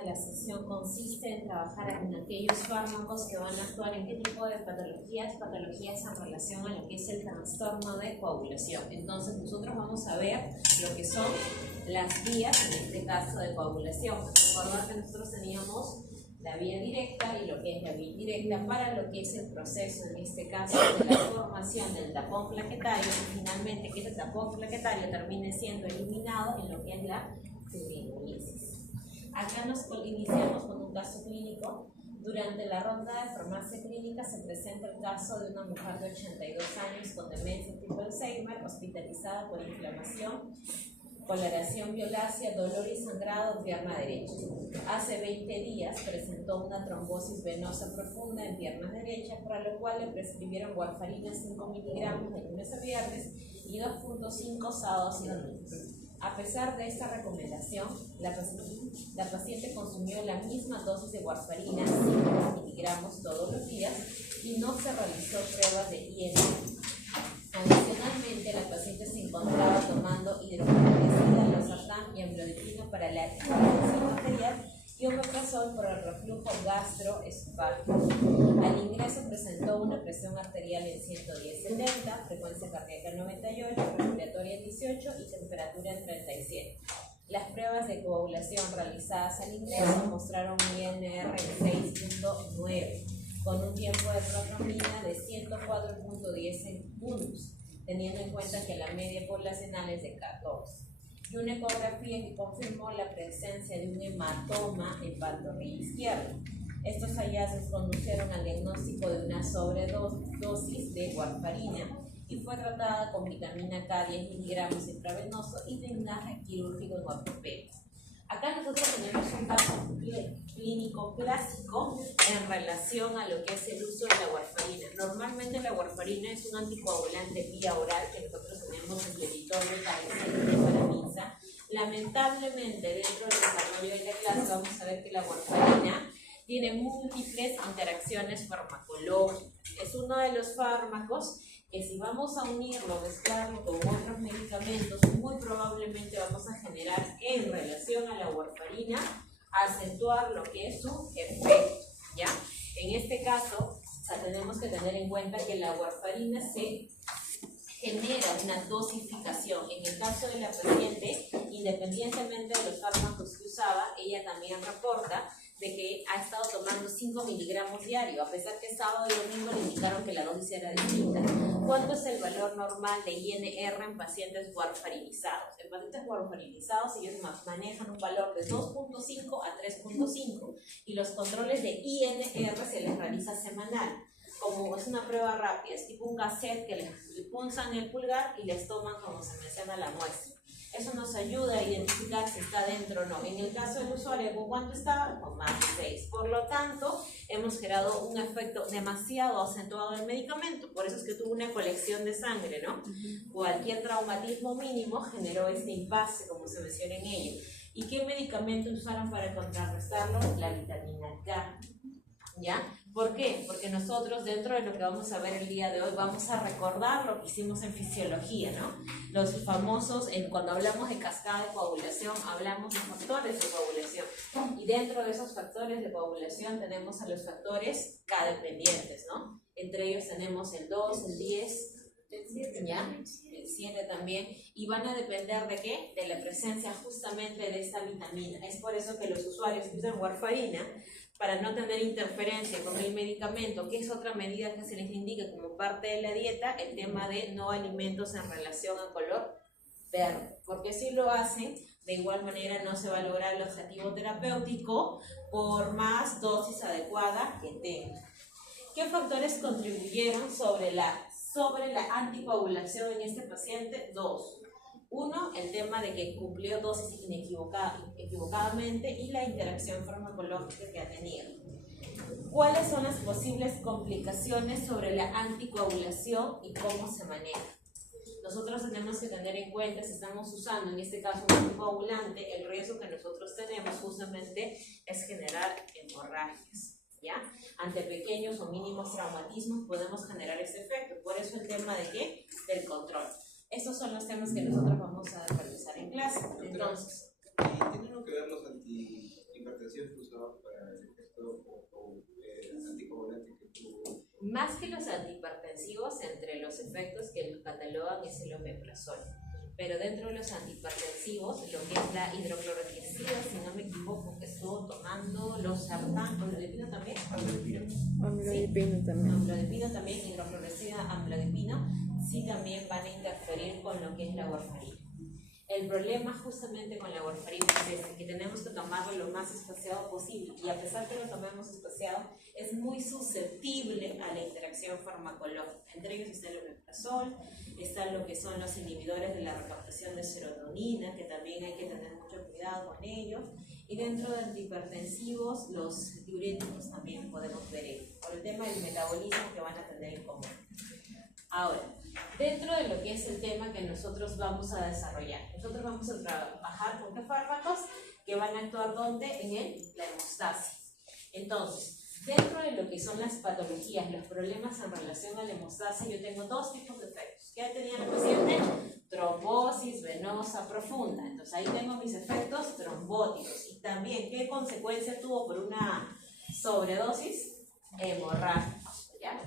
de la sesión consiste en trabajar en aquellos fármacos que van a actuar en qué tipo de patologías en relación a lo que es el trastorno de coagulación. Entonces nosotros vamos a ver lo que son las vías, en este caso de coagulación. Recordar que nosotros teníamos la vía directa y lo que es la vía indirecta para lo que es el proceso, en este caso, de la formación del tapón plaquetario y finalmente que ese tapón plaquetario termine siendo eliminado en lo que es la fibrinolisis. Acá nos iniciamos con un caso clínico. Durante la ronda de farmacia clínica se presenta el caso de una mujer de 82 años con demencia tipo Alzheimer, hospitalizada por inflamación, coloración violácea, dolor y sangrado en pierna derecha. Hace 20 días presentó una trombosis venosa profunda en pierna derecha, para lo cual le prescribieron warfarina 5 miligramos de lunes a viernes y 2.5 sábados y domingos. A pesar de esta recomendación, la paciente consumió la misma dosis de warfarina, 5 miligramos todos los días, y no se realizó pruebas de INR. Adicionalmente, la paciente se encontraba tomando hidroclorotesina, losartán y amlodipino para la hipertensión arterial y omeprazol por el reflujo gastroesofágico. Al ingreso presentó una presión arterial en 110/70, frecuencia cardíaca 98, respiratoria en 18 y temperatura en 37. Las pruebas de coagulación realizadas al ingreso mostraron un INR en 6.9. con un tiempo de protrombina de 104.10 segundos, teniendo en cuenta que la media poblacional es de 14. Y una ecografía que confirmó la presencia de un hematoma en pantorrilla izquierda. Estos hallazgos condujeron al diagnóstico de una sobredosis de warfarina y fue tratada con vitamina K 10 miligramos intravenoso y drenaje quirúrgico en ortopedia. Acá nosotros tenemos un caso clínico clásico en relación a lo que es el uso de la warfarina. Normalmente la warfarina es un anticoagulante vía oral que nosotros tenemos en el editorio de Paramisa. Lamentablemente, dentro del desarrollo de la clase vamos a ver que la warfarina tiene múltiples interacciones farmacológicas. Es uno de los fármacos que si vamos a unirlo, mezclarlo con otros medicamentos, muy probablemente vamos a generar en relación a la warfarina, acentuar lo que es su efecto, ¿ya? En este caso, tenemos que tener en cuenta que la warfarina se genera una dosificación. En el caso de la paciente, independientemente de los fármacos que usaba, ella también reporta de que ha estado tomando 5 miligramos diario, a pesar que sábado y domingo le indicaron que la dosis era distinta. ¿Cuánto es el valor normal de INR en pacientes warfarinizados? En pacientes warfarinizados ellos manejan un valor de 2.5 a 3.5 y los controles de INR se les realiza semanal. Como es una prueba rápida, es tipo un cassette que les punzan el pulgar y les toman, como se menciona, la muestra. Eso nos ayuda a identificar si está dentro o no. En el caso del usuario, ¿con cuánto estaba? Con más de 6. Por lo tanto, hemos generado un efecto demasiado acentuado del medicamento. Por eso es que tuvo una colección de sangre, ¿no? Cualquier traumatismo mínimo generó este impasse, como se menciona en ello. ¿Y qué medicamento usaron para contrarrestarlo? La vitamina K. ¿Ya? ¿Por qué? Porque nosotros dentro de lo que vamos a ver el día de hoy vamos a recordar lo que hicimos en fisiología, ¿no? Los famosos, cuando hablamos de cascada de coagulación, hablamos de factores de coagulación. Y dentro de esos factores de coagulación tenemos a los factores K dependientes, ¿no? Entre ellos tenemos el 2, el 10, el 7, ¿ya? El 7 también. Y van a depender de ¿qué? De la presencia justamente de esta vitamina. Es por eso que los usuarios que usan warfarina, para no tener interferencia con el medicamento, que es otra medida que se les indica como parte de la dieta, el tema de no alimentos en relación a color verde. Porque si lo hacen, de igual manera no se va a lograr el objetivo terapéutico por más dosis adecuada que tenga. ¿Qué factores contribuyeron sobre la anticoagulación en este paciente? 2. Uno, el tema de que cumplió dosis equivocadamente y la interacción farmacológica que ha tenido. ¿Cuáles son las posibles complicaciones sobre la anticoagulación y cómo se maneja? Nosotros tenemos que tener en cuenta, si estamos usando en este caso un anticoagulante, el riesgo que nosotros tenemos justamente es generar hemorragias, ¿ya? Ante pequeños o mínimos traumatismos podemos generar ese efecto. Por eso el tema de ¿qué? Del control. Estos son los temas que nosotros vamos a realizar en clase. Entonces, ¿tienen que ver los antihipertensivos Más que los antihipertensivos, entre los efectos que los catalogan es el omeprazol. Pero dentro de los antihipertensivos, lo que es la hidroclorotiazida, si no me equivoco, que estuvo tomando los sartán, amlodipino también. Amlodipino también. Amlodipino también, hidroclorotiazida, amlodipino, sí también van a interferir con lo que es la warfarina. El problema justamente con la warfarina es que tenemos que tomarlo lo más espaciado posible, y a pesar que lo tomemos espaciado, es muy susceptible a la interacción farmacológica. Entre ellos está el omeprazol, están lo que son los inhibidores de la recaptación de serotonina, que también hay que tener mucho cuidado con ellos, y dentro de antihipertensivos, los diuréticos también podemos ver ellos, por el tema del metabolismo que van a tener en común. Ahora, dentro de lo que es el tema que nosotros vamos a desarrollar, nosotros vamos a trabajar con qué fármacos que van a actuar ¿dónde? En la hemostasis. Entonces, dentro de lo que son las patologías, los problemas en relación a la hemostasis, yo tengo dos tipos de efectos. ¿Qué tenía la paciente? Trombosis venosa profunda. Entonces ahí tengo mis efectos trombóticos. Y también, ¿qué consecuencia tuvo por una sobredosis? Hemorrágica. ¿Ya?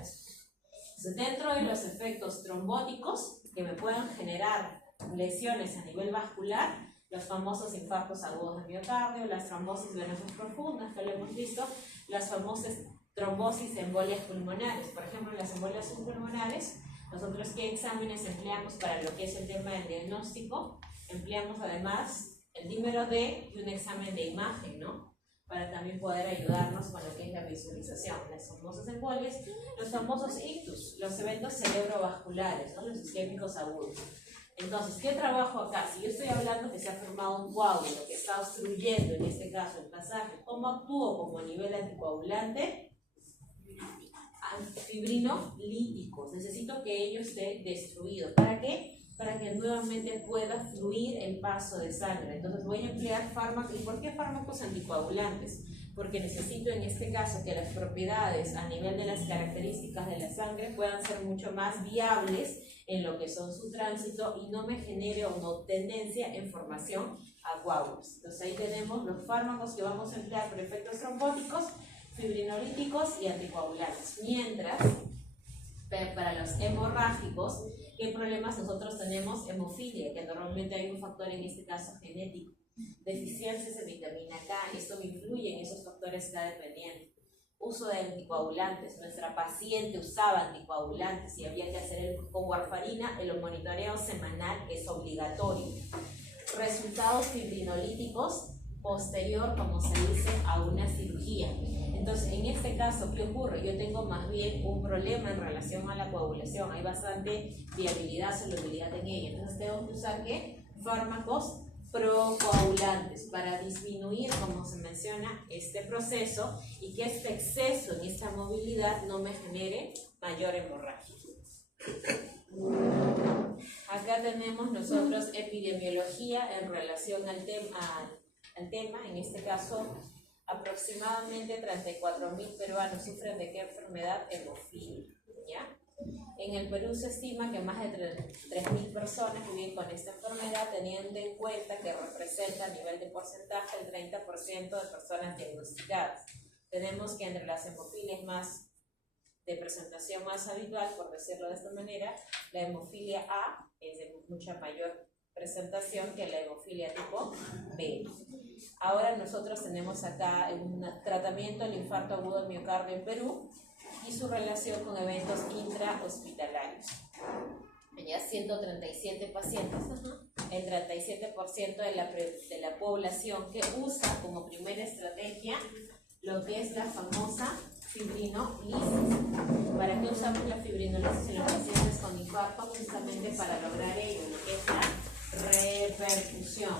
Dentro de los efectos trombóticos que me puedan generar lesiones a nivel vascular, los famosos infartos agudos de miocardio, las trombosis venosas profundas que lo hemos visto, las famosas trombosis embolias pulmonares. Por ejemplo, en las embolias pulmonares, nosotros ¿qué exámenes empleamos para lo que es el tema del diagnóstico? Empleamos además el dímero D y un examen de imagen, ¿no? Para también poder ayudarnos con lo que es la visualización, las famosas embolias, los famosos ictus, los eventos cerebrovasculares, ¿no? Los isquémicos agudos. Entonces, ¿qué trabajo acá? Si yo estoy hablando que se ha formado un coágulo que está obstruyendo, en este caso, el pasaje, ¿cómo actúo como nivel anticoagulante? Fibrinolíticos. Necesito que ello esté destruido. ¿Para qué? Para que nuevamente pueda fluir el paso de sangre. Entonces voy a emplear fármacos. ¿Y por qué fármacos anticoagulantes? Porque necesito en este caso que las propiedades a nivel de las características de la sangre puedan ser mucho más viables en lo que son su tránsito y no me genere una tendencia en formación a coágulos. Entonces ahí tenemos los fármacos que vamos a emplear por efectos trombóticos, fibrinolíticos y anticoagulantes. Mientras, para los hemorrágicos, ¿qué problemas nosotros tenemos? Hemofilia, que normalmente hay un factor en este caso genético. Deficiencias de vitamina K, esto influye en esos factores K dependientes. Uso de anticoagulantes, nuestra paciente usaba anticoagulantes y había que hacer con warfarina, el monitoreo semanal es obligatorio. Resultados fibrinolíticos posterior, como se dice, a una cirugía. Entonces, en este caso, ¿qué ocurre? Yo tengo más bien un problema en relación a la coagulación. Hay bastante viabilidad, solubilidad en ella. Entonces, tengo que usar ¿qué? Fármacos procoagulantes para disminuir, como se menciona, este proceso y que este exceso en esta movilidad no me genere mayor hemorragia. Acá tenemos nosotros epidemiología en relación al tema, en este caso aproximadamente 34.000 peruanos sufren de qué enfermedad, hemofilia, ¿ya? En el Perú se estima que más de 3.000 personas viven con esta enfermedad, teniendo en cuenta que representa a nivel de porcentaje el 30% de personas diagnosticadas. Tenemos que entre las hemofilias más de presentación más habitual, por decirlo de esta manera, la hemofilia A es de mucha mayor presentación que la hemofilia tipo B. Ahora nosotros tenemos acá un tratamiento del infarto agudo del miocardio en Perú y su relación con eventos intrahospitalarios. Ya 137 pacientes, el 37% de la población que usa como primera estrategia lo que es la famosa fibrinolisis. ¿Para qué usamos la fibrinolisis en los pacientes con infarto? Justamente para lograr ello, lo que es la reperfusión.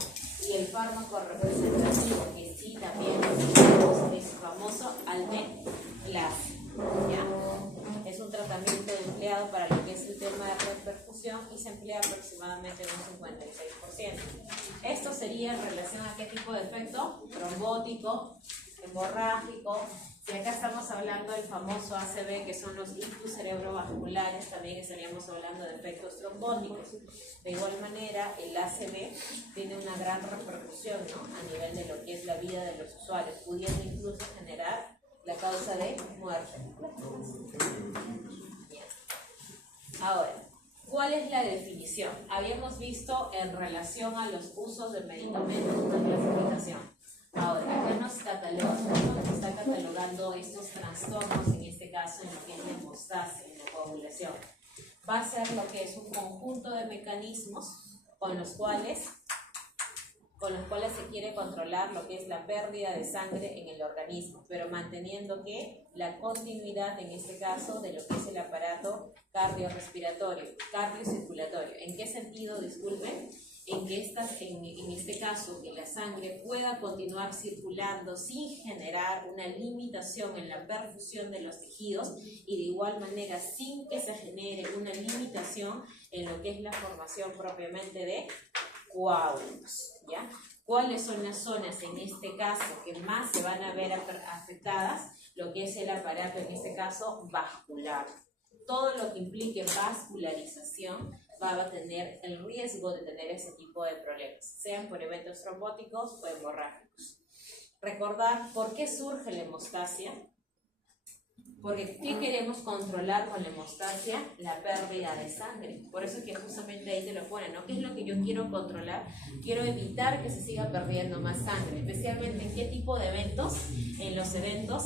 Y el fármaco representativo, que sí también es famoso Alteplase, ¿ya? Es un tratamiento empleado para lo que es el tema de reperfusión y se emplea aproximadamente en un 56%. Esto sería en relación a qué tipo de efecto: trombótico, hemorrágico. Si acá estamos hablando del famoso ACV, que son los ictus cerebrovasculares, también estaríamos hablando de efectos trombóticos. De igual manera, el ACV tiene una gran repercusión, ¿no?, a nivel de lo que es la vida de los usuarios, pudiendo incluso generar la causa de muerte. Bien. Ahora, ¿cuál es la definición? Habíamos visto en relación a los usos de medicamentos una clasificación. Ahora, acá nos está catalogando estos trastornos, en este caso en lo que es la hemostasia, en la coagulación. Va a ser lo que es un conjunto de mecanismos con los cuales se quiere controlar lo que es la pérdida de sangre en el organismo, pero manteniendo que la continuidad, en este caso, de lo que es el aparato cardiorrespiratorio, cardiocirculatorio. ¿En qué sentido? Disculpen. En este caso, que la sangre pueda continuar circulando sin generar una limitación en la perfusión de los tejidos y de igual manera sin que se genere una limitación en lo que es la formación propiamente de coágulos, ¿ya? ¿Cuáles son las zonas en este caso que más se van a ver afectadas? Lo que es el aparato, en este caso, vascular. Todo lo que implique vascularización va a tener el riesgo de tener ese tipo de problemas, sean por eventos trombóticos o hemorrágicos. Recordar por qué surge la hemostasia. Porque ¿qué queremos controlar con la hemostasia? La pérdida de sangre. Por eso es que justamente ahí te lo ponen, ¿no? ¿Qué es lo que yo quiero controlar? Quiero evitar que se siga perdiendo más sangre, especialmente en qué tipo de eventos, en los eventos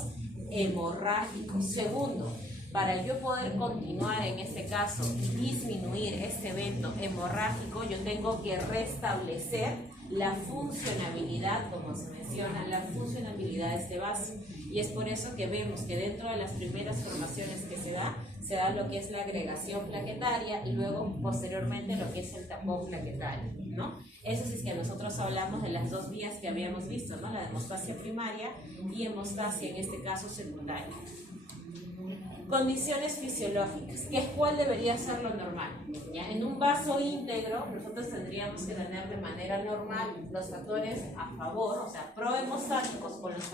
hemorrágicos. Segundo, para yo poder continuar en este caso y disminuir este evento hemorrágico, yo tengo que restablecer la funcionabilidad, como se menciona, la funcionabilidad de este vaso. Y es por eso que vemos que dentro de las primeras formaciones que se da lo que es la agregación plaquetaria y luego posteriormente lo que es el tapón plaquetario, ¿no? Eso sí es que nosotros hablamos de las dos vías que habíamos visto, ¿no? La de hemostasia primaria y hemostasia en este caso secundaria. Condiciones fisiológicas, que es cuál debería ser lo normal. ¿Ya? En un vaso íntegro, nosotros tendríamos que tener de manera normal los factores a favor, o sea, prohemostáticos con los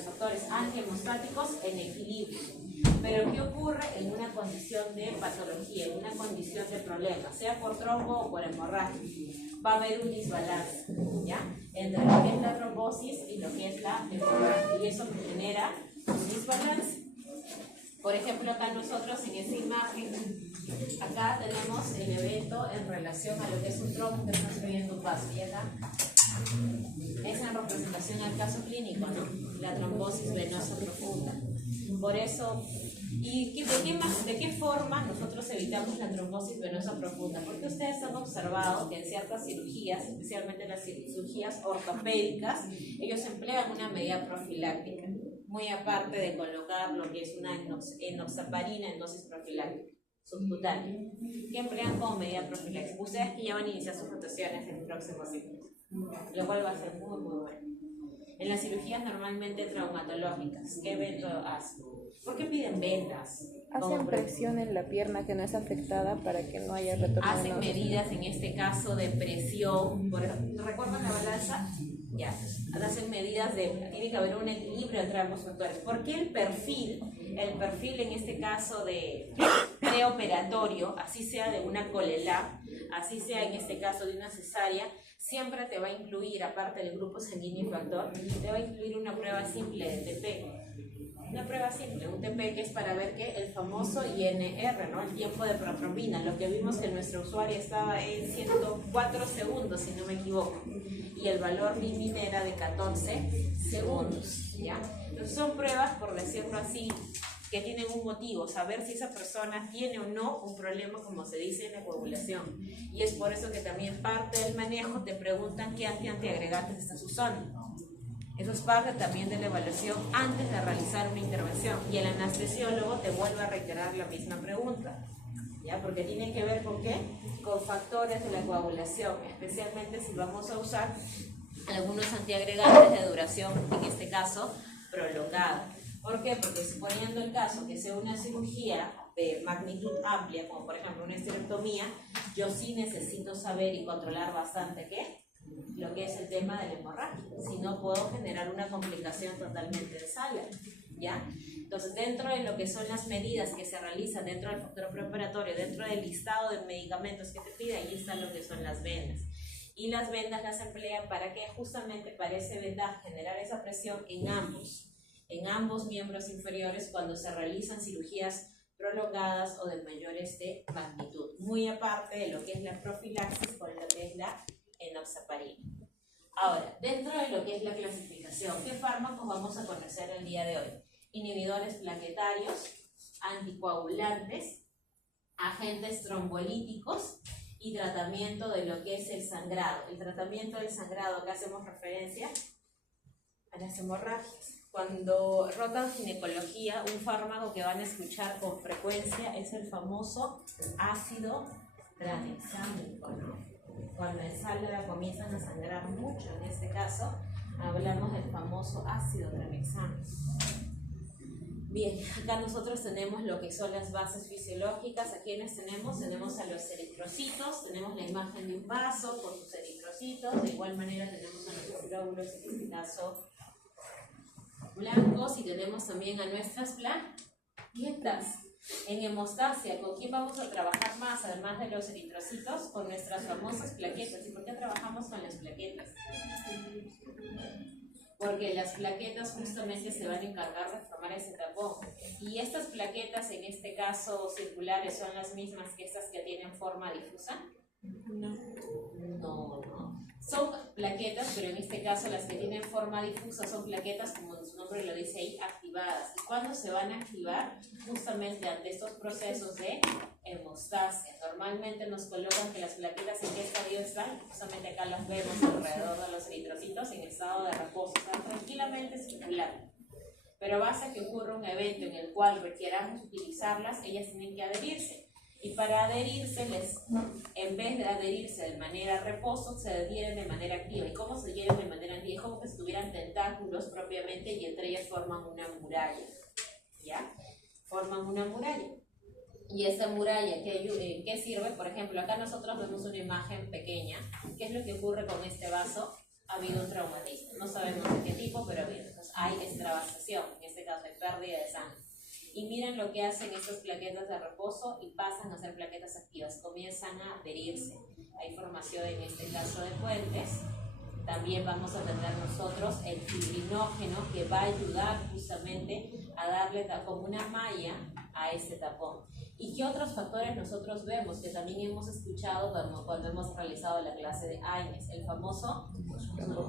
factores antihemostáticos en equilibrio. Pero ¿qué ocurre en una condición de patología, en una condición de problema, sea por trombo o por hemorragia? Va a haber un desbalance, ¿ya? Entre lo que es la trombosis y lo que es la hemorragia, y eso genera un desbalance. Por ejemplo, acá nosotros en esta imagen, acá tenemos el evento en relación a lo que es un trombo que está subiendo un vaso. Y acá es en representación al caso clínico, ¿no? La trombosis venosa profunda. Por eso, ¿y de qué forma nosotros evitamos la trombosis venosa profunda? Porque ustedes han observado que en ciertas cirugías, especialmente las cirugías ortopédicas, ellos emplean una medida profiláctica, muy aparte de colocar lo que es una enoxaparina en dosis profiláctica subcutánea, que emplean como medida profiláctica. Ustedes que ya van a iniciar sus rotaciones en el próximo ciclo, lo cual va a ser muy, muy bueno. En las cirugías normalmente traumatológicas, ¿qué evento hacen? ¿Por qué piden vendas? Hacen presión en la pierna que no es afectada para que no haya retorno. Hacen medidas, en este caso, de presión. ¿Recuerdan la balanza? Ya. Hacen medidas tiene que haber un equilibrio entre ambos factores. ¿Por qué el perfil en este caso de preoperatorio, así sea de una coleLAP, así sea en este caso de una cesárea, siempre te va a incluir, aparte del grupo sanguíneo y factor, te va a incluir una prueba simple de TP? Una prueba simple, un TP, que es para ver que el famoso INR, ¿no? El tiempo de protrombina, lo que vimos que nuestro usuario estaba en 104 segundos, si no me equivoco, y el valor límite era de 14 segundos, ¿ya? Entonces son pruebas, por decirlo así, que tienen un motivo, saber si esa persona tiene o no un problema, como se dice en la coagulación. Y es por eso que también parte del manejo te preguntan qué antiagregantes estás usando. Eso es parte también de la evaluación antes de realizar una intervención. Y el anestesiólogo te vuelve a reiterar la misma pregunta, ¿ya? Porque tiene que ver con qué, con factores de la coagulación, especialmente si vamos a usar algunos antiagregantes de duración, en este caso, prolongada. ¿Por qué? Porque suponiendo el caso que sea una cirugía de magnitud amplia, como por ejemplo una esterectomía, yo sí necesito saber y controlar bastante lo que es el tema de la hemorragia, si no puedo generar una complicación totalmente de sala, ¿ya? Entonces, dentro de lo que son las medidas que se realizan dentro del factor preoperatorio, dentro del listado de medicamentos que te pide, ahí están lo que son las vendas. Y las vendas las emplean para que justamente para ese vendaje generar esa presión en en ambos miembros inferiores cuando se realizan cirugías prolongadas o de mayores de magnitud, muy aparte de lo que es la profilaxis con lo que es la enoxaparina. Ahora, dentro de lo que es la clasificación, ¿qué fármacos vamos a conocer el día de hoy? Inhibidores plaquetarios, anticoagulantes, agentes trombolíticos y tratamiento de lo que es el sangrado. El tratamiento del sangrado, acá hacemos referencia a las hemorragias. Cuando rotan ginecología, un fármaco que van a escuchar con frecuencia es el famoso ácido tranexámico, ¿no? Cuando comienzan a sangrar mucho, en este caso, hablamos del famoso ácido tranexámico. Bien, acá nosotros tenemos lo que son las bases fisiológicas. ¿A quiénes tenemos? Tenemos a los eritrocitos, tenemos la imagen de un vaso con sus eritrocitos, de igual manera tenemos a nuestros glóbulos, en este caso blancos, y tenemos también a nuestras plaquetas. En hemostasia, ¿con quién vamos a trabajar más, además de los eritrocitos? Con nuestras famosas plaquetas. ¿Y por qué trabajamos con las plaquetas? Porque las plaquetas justamente se van a encargar de formar ese tapón. Y estas plaquetas, en este caso circulares, ¿son las mismas que estas que tienen forma difusa? No. Son plaquetas, pero en este caso las que tienen forma difusa son plaquetas, como su nombre lo dice ahí, activadas. ¿Y cuándo se van a activar? Justamente ante estos procesos de hemostasia. Normalmente nos colocan que las plaquetas en qué estadio están, justamente acá las vemos alrededor de los eritrocitos en estado de reposo, están tranquilamente circulando. Pero basta que ocurra un evento en el cual requieramos utilizarlas, ellas tienen que adherirse. Y para adherirse, en vez de adherirse de manera reposo, se adhieren de manera activa. ¿Y cómo se adhieren de manera activa? Es como que si tuvieran tentáculos propiamente y entre ellas forman una muralla. ¿Ya? Forman una muralla. Y esa muralla, ¿qué sirve? Por ejemplo, acá nosotros vemos una imagen pequeña. ¿Qué es lo que ocurre con este vaso? Ha habido un traumatismo. No sabemos de qué tipo, pero ha habido. Entonces, hay extravasación, en este caso hay pérdida de sangre. Y miren lo que hacen estas plaquetas de reposo y pasan a ser plaquetas activas, comienzan a adherirse. Hay formación en este caso de puentes. También vamos a tener nosotros el fibrinógeno que va a ayudar justamente a darle como una malla a este tapón. ¿Y qué otros factores nosotros vemos que también hemos escuchado cuando hemos realizado la clase de AINES? El famoso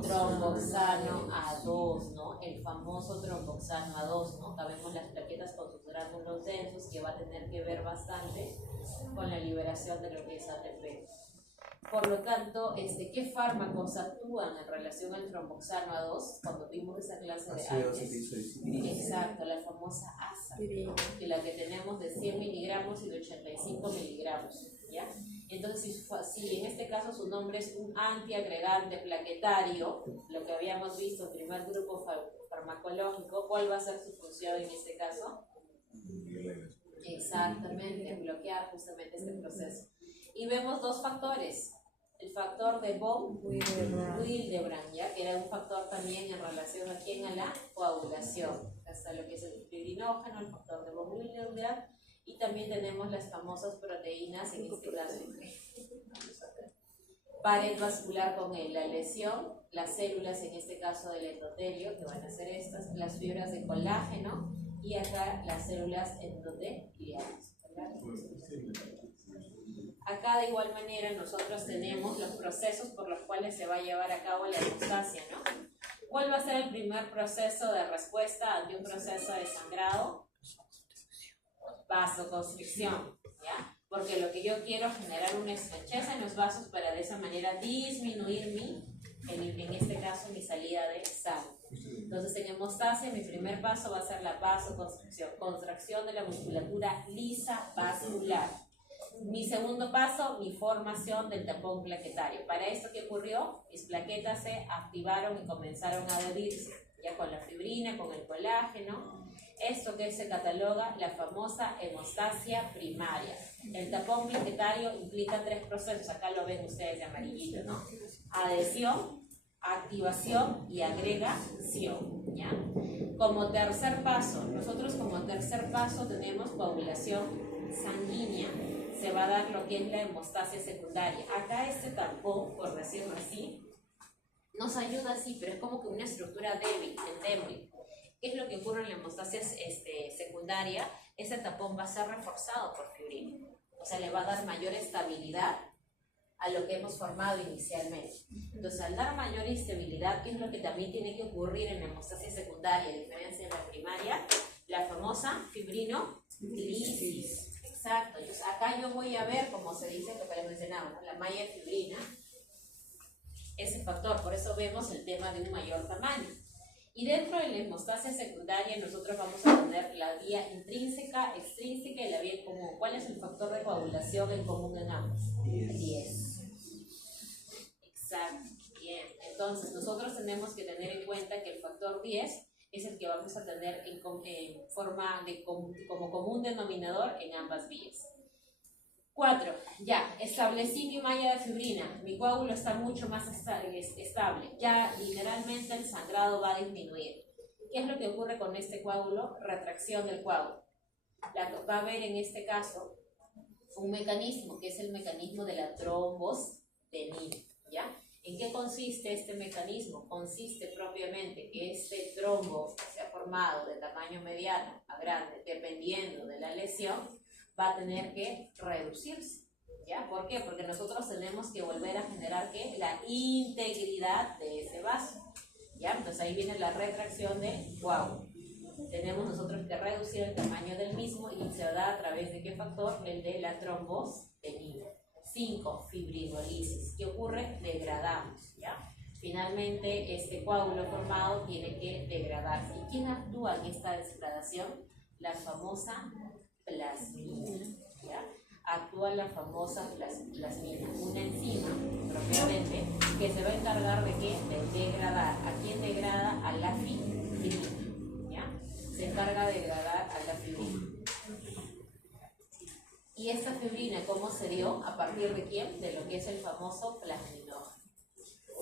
tromboxano A2, ¿no? El famoso tromboxano A2, ¿no? Acá vemos las plaquetas con sus gránulos densos que va a tener que ver bastante con la liberación de lo que es ATP. Por lo tanto, ¿qué fármacos actúan en relación al tromboxano A2? Cuando vimos esa clase de AINES. Exacto, la famosa ASA, que la que tenemos de 100 miligramos y de 85 miligramos, ¿ya? Entonces, si en este caso su nombre es un antiagregante plaquetario, lo que habíamos visto en el primer grupo farmacológico, ¿cuál va a ser su función en este caso? Exactamente, bloquear justamente este proceso. Y vemos dos factores, el factor de von Willebrand, ¿ya? Que era un factor también en relación a la coagulación, hasta lo que es el fibrinógeno, el factor de von Willebrand, y también tenemos las famosas proteínas, en este caso, pared vascular con la lesión, las células, en este caso del endotelio, que van a ser estas, las fibras de colágeno, y acá las células endoteliales. Acá de igual manera nosotros tenemos los procesos por los cuales se va a llevar a cabo la hemostasia, ¿no? ¿Cuál va a ser el primer proceso de respuesta ante un proceso de sangrado? Vasoconstricción, ¿ya? Porque lo que yo quiero es generar una estrechez en los vasos para de esa manera disminuir en este caso mi salida de sangre. Entonces en hemostasia mi primer paso va a ser la vasoconstricción, contracción de la musculatura lisa vascular. Mi segundo paso, mi formación del tapón plaquetario. Para esto, ¿qué ocurrió? Mis plaquetas se activaron y comenzaron a adherirse, ya con la fibrina, con el colágeno. Esto que se cataloga la famosa hemostasia primaria. El tapón plaquetario implica tres procesos, acá lo ven ustedes de amarillito, ¿no? Adhesión, activación y agregación, ¿ya? Como tercer paso, nosotros como tercer paso tenemos coagulación sanguínea. Se va a dar lo que es la hemostasia secundaria. Acá este tapón, por decirlo así, nos ayuda así, pero es como que una estructura débil, endeble. ¿Qué es lo que que ocurre en la hemostasia secundaria? Ese tapón va a ser reforzado por fibrina. O sea, le va a dar mayor estabilidad a lo que hemos formado inicialmente. Entonces, al dar mayor estabilidad, ¿qué es lo que también tiene que ocurrir en la hemostasia secundaria, a diferencia de la primaria? La famosa fibrinolisis. Exacto. Entonces, acá yo voy a ver, como se dice, lo que les mencionaba, ¿no? La malla de fibrina, ese factor, por eso vemos el tema de un mayor tamaño. Y dentro de la hemostasia secundaria nosotros vamos a tener la vía intrínseca, extrínseca y la vía en común. ¿Cuál es el factor de coagulación en común en ambos? 10. Exacto, bien. Entonces nosotros tenemos que tener en cuenta que el factor 10 es el que vamos a tener en forma de como común denominador en ambas vías. 4. Ya, establecí mi malla de fibrina, mi coágulo está mucho más estable, ya literalmente el sangrado va a disminuir. ¿Qué es lo que ocurre con este coágulo? Retracción del coágulo. Va a haber en este caso un mecanismo que es el mecanismo de la trombostenina, ¿ya? ¿En qué consiste este mecanismo? Consiste propiamente que este trombo que se ha formado de tamaño mediano a grande, dependiendo de la lesión, va a tener que reducirse, ¿ya? ¿Por qué? Porque nosotros tenemos que volver a generar, ¿qué? La integridad de ese vaso, ¿ya? Entonces ahí viene la retracción del coágulo. Tenemos nosotros que reducir el tamaño del mismo y se da a través de ¿qué factor? El de la trombostenina. 5. Fibrinolisis. ¿Qué ocurre? Degradamos, ¿ya? Finalmente este coágulo formado tiene que degradarse. ¿Y quién actúa en esta degradación? La famosa plasmina, ¿ya? Actúa la famosa plasmina, una enzima propiamente que se va a encargar de ¿qué? De degradar. ¿A quién degrada? A la fibrina, ¿ya? Se encarga de degradar a la fibrina. ¿Y esta fibrina cómo se dio? ¿A partir de quién? De lo que es el famoso plasminógeno.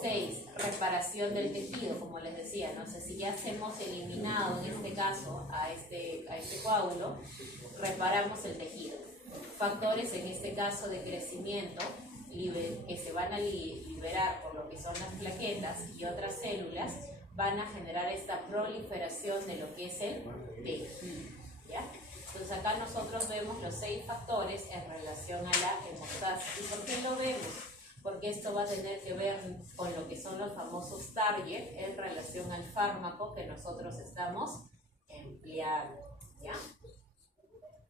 6. Reparación del tejido, como les decía, no sé si ya hemos eliminado en este caso a este coágulo, reparamos el tejido. Factores en este caso de crecimiento que se van a liberar por lo que son las plaquetas y otras células, van a generar esta proliferación de lo que es el tejido, ¿ya? Entonces acá nosotros vemos los 6 factores en relación a la hemostasia. ¿Y por qué lo vemos? Porque esto va a tener que ver con lo que son los famosos target en relación al fármaco que nosotros estamos empleando, ¿ya?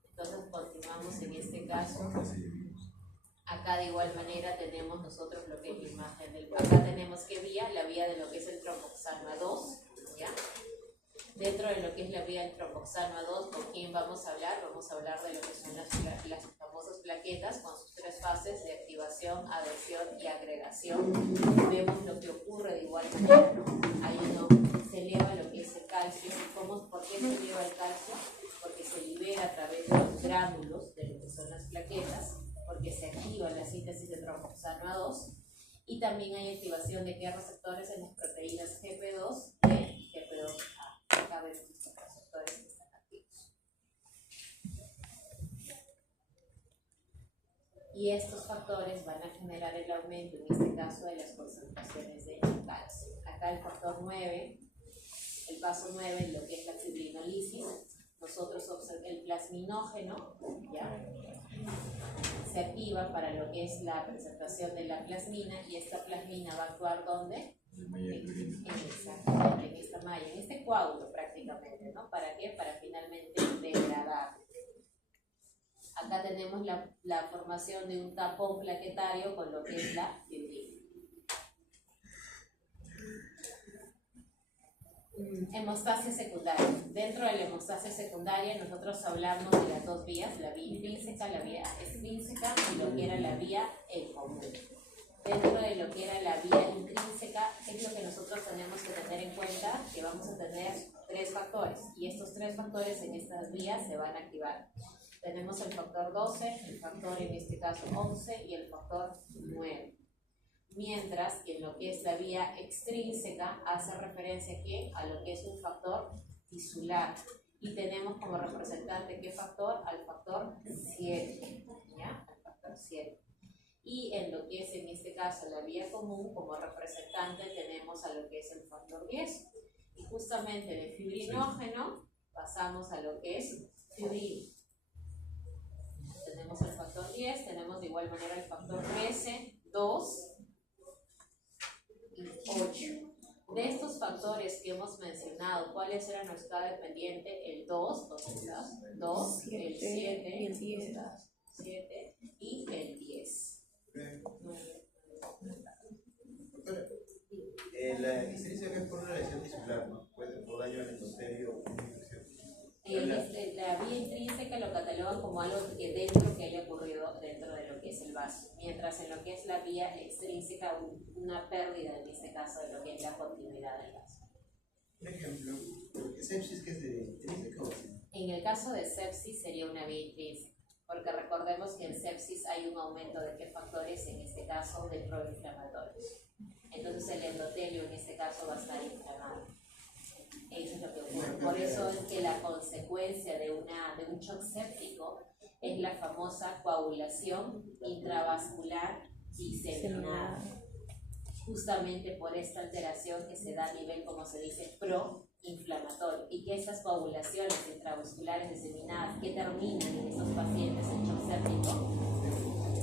Entonces continuamos en este caso. Acá de igual manera tenemos nosotros lo que es la imagen del... Acá tenemos qué vía, la vía de lo que es el tromboxano A2, ¿ya? Dentro de lo que es la vía del tromboxano A2, ¿con quién vamos a hablar? Vamos a hablar de lo que son las famosas plaquetas con sus 3 fases de activación, adhesión y agregación. Vemos lo que ocurre de igual manera, ¿no? Ahí se eleva lo que es el calcio. ¿Por qué se eleva el calcio? Porque se libera a través de los gránulos de lo que son las plaquetas, porque se activa la síntesis de tromboxano A2, y también hay activación de qué receptores en las proteínas GP2 y GP2A. Acá vemos estos receptores que están activos. Y estos factores van a generar el aumento, en este caso, de las concentraciones de calcio. Acá el factor 9, el paso 9, lo que es la fibrinolisis, nosotros observamos el plasminógeno, ¿ya? Se activa para lo que es la presentación de la plasmina, y esta plasmina va a actuar ¿dónde? Exactamente, en esta malla, en este coágulo prácticamente, ¿no? ¿Para qué? Para finalmente degradar. Acá tenemos la formación de un tapón plaquetario con lo que es la fibrina. Hemostasia secundaria. Dentro de la hemostasia secundaria nosotros hablamos de las 2 vías, la vía intrínseca, la vía extrínseca y lo que era la vía en común. Dentro de lo que era la vía intrínseca, es lo que nosotros tenemos que tener en cuenta, que vamos a tener 3 factores, y estos 3 factores en estas vías se van a activar. Tenemos el factor 12, el factor en este caso 11 y el factor 9. Mientras que en lo que es la vía extrínseca hace referencia aquí a lo que es un factor tisular, y tenemos como representante ¿qué factor? Al factor 7, ¿ya? Al factor 7. Y en lo que es en este caso la vía común, como representante tenemos a lo que es el factor 10. Y justamente de fibrinógeno pasamos a lo que es fibrino. Tenemos el factor 10, tenemos de igual manera el factor 13, 2 y 8. De estos factores que hemos mencionado, ¿cuáles eran nuestro dependiente? El 2, ¿dónde estás? 2, el 7, y el 10. 7 y el 10. La experiencia que es por una lesión tisular, ¿no? Puede por daño al endotelio o una infección. La vía intrínseca lo catalogan como algo que dentro que haya ocurrido dentro de lo que es el vaso, mientras en lo que es la vía extrínseca una pérdida en este caso de lo que es la continuidad del vaso. Por ejemplo, sepsis que es de intrínseca o así. En el caso de sepsis sería una vía intrínseca, porque recordemos que en sepsis hay un aumento de qué factores, en este caso de proinflamatorios. Entonces el endotelio en este caso va a estar inflamado. Eso es lo que ocurre. Por eso es que la consecuencia de un shock séptico es la famosa coagulación intravascular diseminada. Justamente por esta alteración que se da a nivel, como se dice, proinflamatorio. Y que estas coagulaciones intravasculares diseminadas que terminan en estos pacientes en shock séptico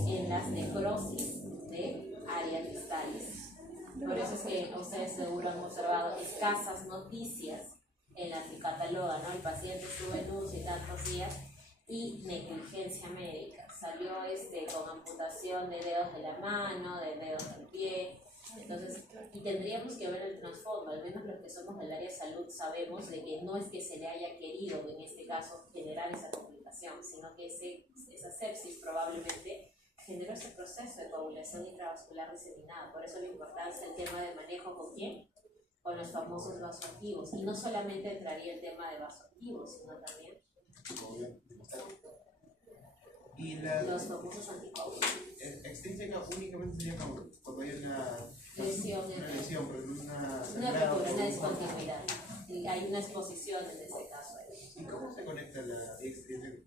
en las necrosis de áreas distales. Por eso es que ustedes seguro han observado escasas noticias en las que catalogan, ¿no? El paciente estuvo en UCI tantos días y negligencia médica. Salió con amputación de dedos de la mano, de dedos del pie. Entonces, y tendríamos que ver el trasfondo, al menos los que somos del área de salud sabemos de que no es que se le haya querido, en este caso, generar esa complicación, sino que esa sepsis probablemente generó ese proceso de coagulación intravascular diseminada. Por eso la importancia del tema de manejo con quién, con los famosos vasoactivos. Y no solamente entraría el tema de vasoactivos, sino también Y los famosos anticoagulantes. Extrínseca únicamente sería cuando hay una Lesión, pero no una fractura, una discontinuidad. Hay una exposición en este caso. ¿Y cómo se conecta la extrínseca?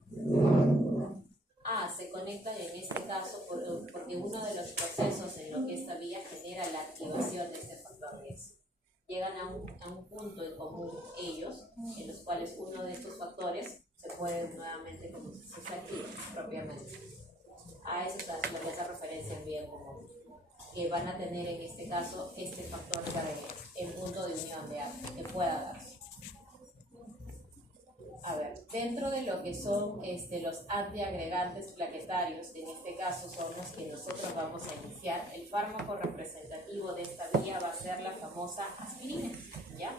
Se conecta en este caso porque uno de los procesos en lo que esta vía genera la activación de este factor 10. Llegan a un punto en común ellos, en los cuales uno de estos factores se puede nuevamente, como se activa propiamente. A eso es a lo que hace referencia en bien común, que van a tener en este caso este factor en punto de unión que pueda darse. A ver, dentro de lo que son los antiagregantes plaquetarios, en este caso son los que nosotros vamos a iniciar, el fármaco representativo de esta vía va a ser la famosa aspirina, ¿ya?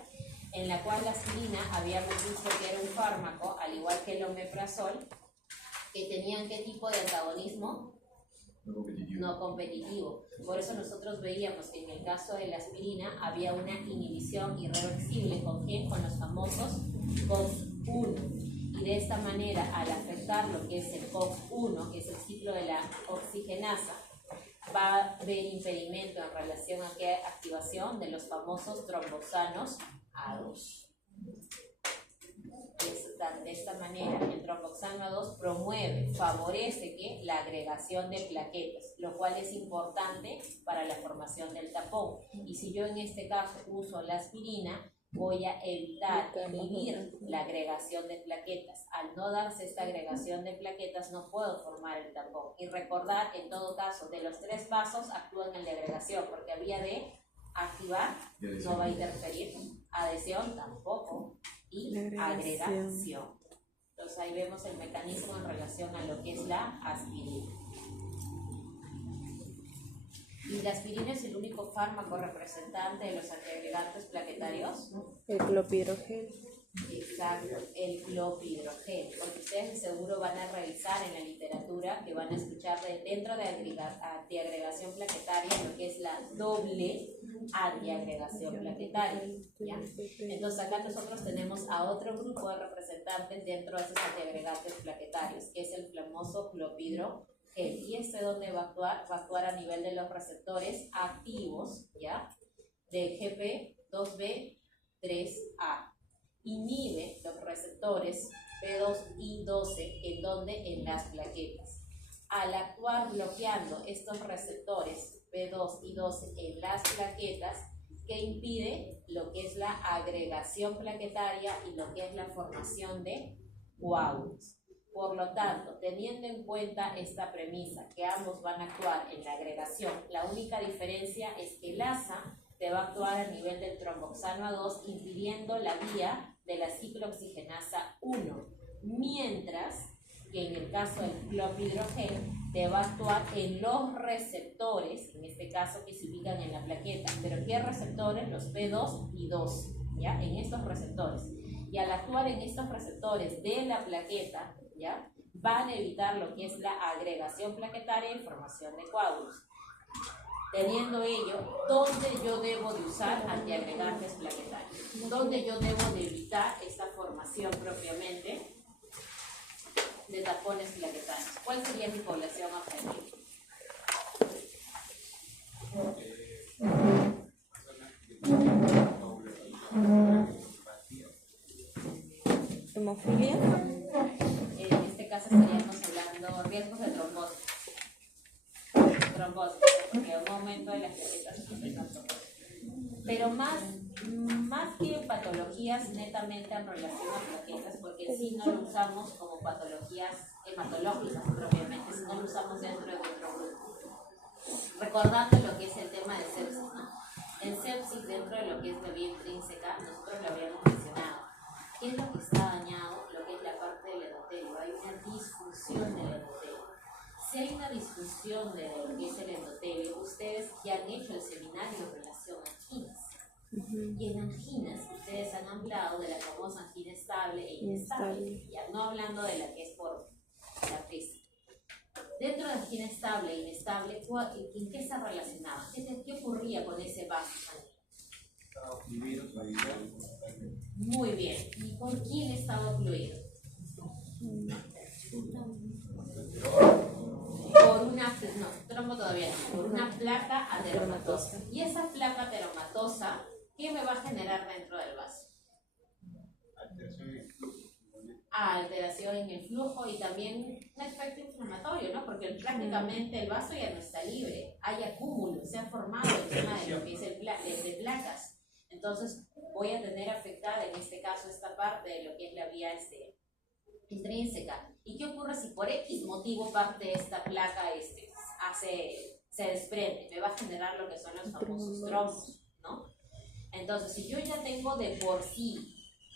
En la cual la aspirina habíamos visto que era un fármaco, al igual que el omeprazol, que tenían qué tipo de antagonismo no competitivo. Por eso nosotros veíamos que en el caso de la aspirina había una inhibición irreversible. ¿Con quién? Con los famosos COX-1. Y de esta manera, al afectar lo que es el COX-1, que es el ciclo de la oxigenasa, va a haber impedimento en relación a qué activación de los famosos tromboxanos A2. De esta manera, el tromboxano A2 promueve, favorece que la agregación de plaquetas, lo cual es importante para la formación del tapón. Y si yo en este caso uso la aspirina, voy a evitar, inhibir la agregación de plaquetas. Al no darse esta agregación de plaquetas, no puedo formar el tapón. Y recordar, en todo caso, de los 3 pasos actúan en la agregación, porque había de activar, no va a interferir, adhesión tampoco, y agregación. Entonces ahí vemos el mecanismo en relación a lo que es la aspirina. ¿Y la aspirina es el único fármaco representante de los antiagregantes plaquetarios? El clopidogrel. Exacto, el clopidogrel, porque ustedes seguro van a revisar en la literatura que van a escuchar dentro de antiagregación plaquetaria lo que es la doble antiagregación plaquetaria, ¿ya? Entonces acá nosotros tenemos a otro grupo de representantes dentro de esos antiagregantes plaquetarios, que es el famoso clopidogrel. ¿Y dónde va a actuar? Va a actuar a nivel de los receptores activos, ¿ya? De GP2B3A. Inhibe los receptores B2 y 12, ¿en donde? En las plaquetas. Al actuar bloqueando estos receptores B2 y 12 en las plaquetas, que impide lo que es la agregación plaquetaria y lo que es la formación de coágulos. Por lo tanto, teniendo en cuenta esta premisa, que ambos van a actuar en la agregación, la única diferencia es que el ASA te va a actuar a nivel del tromboxano A2, impidiendo la vía de la ciclooxigenasa 1, mientras que en el caso del clopidogrel te va a actuar en los receptores, en este caso que se ubican en la plaqueta. ¿Pero qué receptores? Los P2 y 2, ¿ya? En estos receptores. Y al actuar en estos receptores de la plaqueta, ¿ya? Van a evitar lo que es la agregación plaquetaria y formación de coágulos. Teniendo ello, ¿dónde yo debo de usar antiagregantes plaquetarios? ¿Dónde yo debo de evitar esta formación propiamente de tapones plaquetarios? ¿Cuál sería mi población objetivo? Hemofilia. En este caso estaríamos hablando de riesgos de trombosis. Porque en un momento de las plaquetas se presentan trombosis. Pero más que patologías netamente en relación a plaquetas, porque en sí no lo usamos como patologías hematológicas propiamente, sino lo usamos dentro de otro grupo. Recordando lo que es el tema de sepsis, ¿no? En sepsis, dentro de lo que es la vía intrínseca, nosotros lo habíamos mencionado. ¿Qué es lo que está dañado? Lo que es la parte del endotelio. Hay una disfunción del endotelio. Si hay una disfunción de lo que es el endotelio, ustedes ya han hecho el seminario en relación a anginas. Y en anginas, ustedes han hablado de la famosa angina estable e inestable. Ya no hablando de la que es por la prisa. Dentro de la angina estable e inestable, ¿en qué se relacionaba? ¿Qué ocurría con ese vaso sanguíneo? Muy bien. ¿Y por quién estaba ocluido? Por una placa ateromatosa. Y esa placa ateromatosa, ¿qué me va a generar dentro del vaso? Alteración en el flujo y también un efecto inflamatorio, ¿no? Porque prácticamente el vaso ya no está libre, hay acúmulo, se ha formado el tema de lo que es de placas. Entonces voy a tener afectada en este caso esta parte de lo que es la vía intrínseca. ¿Y qué ocurre si por X motivo parte de esta placa se desprende? Me va a generar lo que son los famosos trombos, ¿no? Entonces, si yo ya tengo de por sí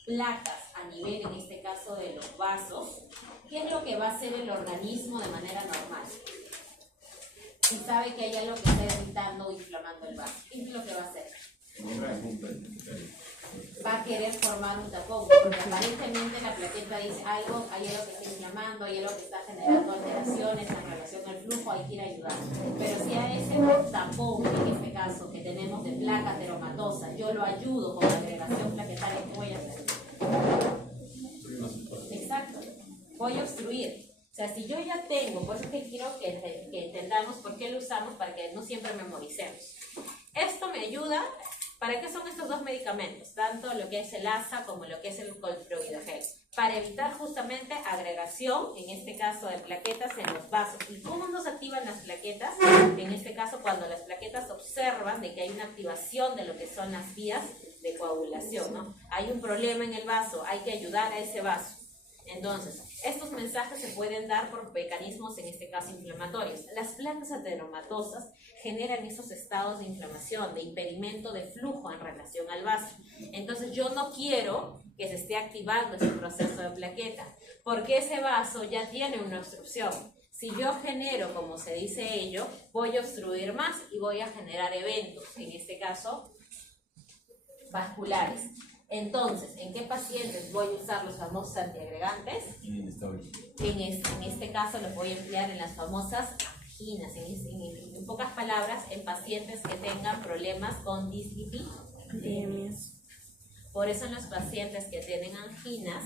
placas a nivel, en este caso, de los vasos, ¿qué es lo que va a hacer el organismo de manera normal? Si sabe que hay algo que está irritando o inflamando el vaso, ¿qué es lo que va a hacer? Va a querer formar un tapón, porque aparentemente la plaqueta dice hay algo que está inflamando, hay algo que está generando alteraciones en relación al flujo, hay que ir a ayudar. Pero si a ese tapón, en este caso, que tenemos de placa ateromatosa, yo lo ayudo con la agregación plaquetaria, ¿qué voy a hacer? Exacto, voy a obstruir. O sea, si yo ya tengo, por eso es que quiero que entendamos por qué lo usamos, para que no siempre memoricemos. Esto me ayuda. ¿Para qué son estos dos medicamentos? Tanto lo que es el ASA como lo que es el clopidogrel. Para evitar justamente agregación, en este caso de plaquetas en los vasos. ¿Y cómo nos activan las plaquetas? En este caso, cuando las plaquetas observan de que hay una activación de lo que son las vías de coagulación, ¿no? Hay un problema en el vaso, hay que ayudar a ese vaso. Entonces, estos mensajes se pueden dar por mecanismos, en este caso, inflamatorios. Las placas ateromatosas generan esos estados de inflamación, de impedimento de flujo en relación al vaso. Entonces, yo no quiero que se esté activando ese proceso de plaqueta, porque ese vaso ya tiene una obstrucción. Si yo genero, como se dice ello, voy a obstruir más y voy a generar eventos, en este caso, vasculares. Entonces, ¿en qué pacientes voy a usar los famosos antiagregantes? En este caso los voy a emplear en las famosas anginas, en pocas palabras, en pacientes que tengan problemas con dislipidemias. Por eso en los pacientes que tienen anginas,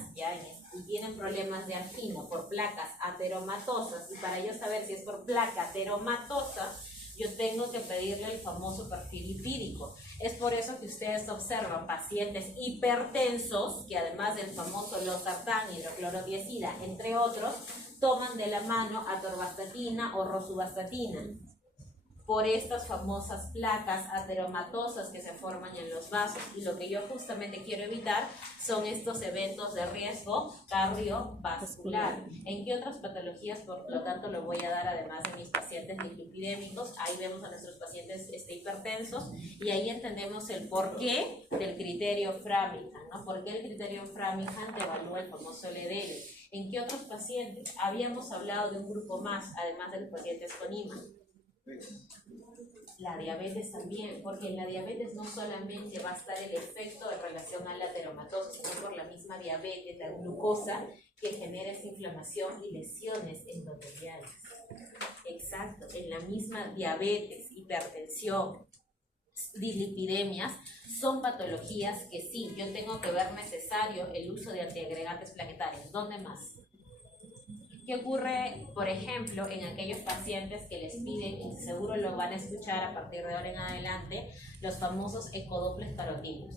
y tienen problemas de angina por placas ateromatosas, y para yo saber si es por placa ateromatosa, yo tengo que pedirle el famoso perfil lipídico. Es por eso que ustedes observan pacientes hipertensos, que además del famoso losartán, hidroclorotiazida, entre otros, toman de la mano atorvastatina o rosuvastatina. por estas famosas placas ateromatosas que se forman en los vasos, y lo que yo justamente quiero evitar son estos eventos de riesgo cardiovascular. ¿En qué otras patologías, por lo tanto, lo voy a dar además de mis pacientes dislipidémicos? Ahí vemos a nuestros pacientes hipertensos y ahí entendemos el porqué del criterio Framingham, ¿no? ¿Por qué el criterio Framingham te evalúa el famoso LDL? ¿En qué otros pacientes? Habíamos hablado de un grupo más, además de los pacientes con IMA. La diabetes también, porque en la diabetes no solamente va a estar el efecto en relación a la ateromatosis, sino por la misma diabetes, la glucosa, que genera esa inflamación y lesiones endoteliales. Exacto, en la misma diabetes, hipertensión, dislipidemias, son patologías que sí, yo tengo que ver necesario el uso de antiagregantes plaquetarios. ¿Dónde más? ¿Qué ocurre, por ejemplo, en aquellos pacientes que les piden, y seguro lo van a escuchar a partir de ahora en adelante, los famosos ecodopples carotídeos?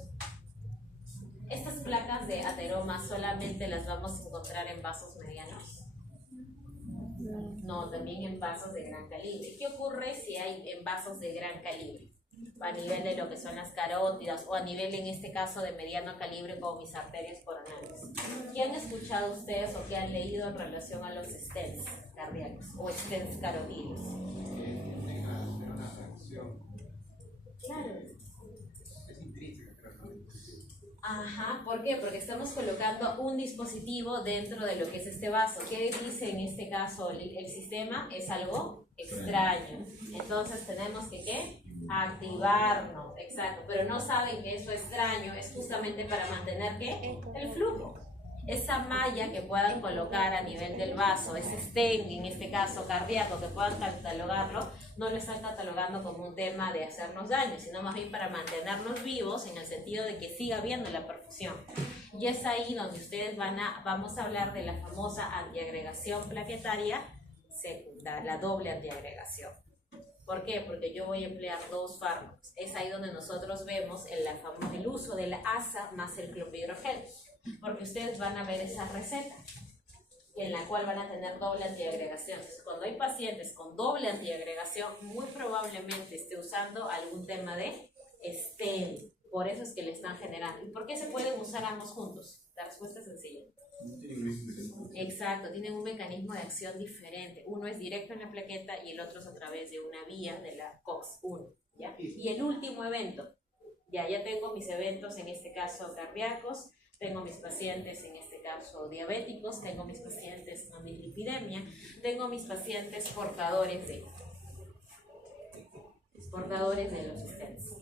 Estas placas de ateroma solamente las vamos a encontrar en vasos medianos. No, también en vasos de gran calibre. ¿Qué ocurre si hay en vasos de gran calibre? A nivel de lo que son las carótidas, o a nivel, en este caso, de mediano calibre, como mis arterias coronarias. ¿Qué han escuchado ustedes o qué han leído en relación a los stents cardíacos o stents carotídeos? Una fracción. Claro. Es intrínseca, pero no. Ajá, ¿por qué? Porque estamos colocando un dispositivo dentro de lo que es este vaso. ¿Qué dice en este caso el sistema? Es algo extraño. Entonces tenemos que, ¿qué? Activarnos, exacto. Pero no saben que eso extraño es justamente para mantener, ¿qué? El flujo. Esa malla que puedan colocar a nivel del vaso, ese stent, en este caso cardíaco, que puedan catalogarlo, no lo están catalogando como un tema de hacernos daño, sino más bien para mantenernos vivos en el sentido de que siga habiendo la perfusión. Y es ahí donde ustedes vamos a hablar de la famosa antiagregación plaquetaria secundaria, la doble antiagregación. ¿Por qué? Porque yo voy a emplear dos fármacos. Es ahí donde nosotros vemos el uso de la ASA más el clopidogrel, porque ustedes van a ver esa receta en la cual van a tener doble antiagregación. Entonces, cuando hay pacientes con doble antiagregación, muy probablemente esté usando algún tema de stent. Por eso es que le están generando. ¿Y por qué se pueden usar ambos juntos? La respuesta es sencilla. Exacto, tienen un mecanismo de acción diferente. Uno es directo en la plaqueta y el otro es a través de una vía de la COX-1, ¿ya? Y el último evento, ya tengo mis eventos, en este caso cardíacos, tengo mis pacientes, en este caso diabéticos, tengo mis pacientes con dislipidemia, tengo mis pacientes portadores de los stents.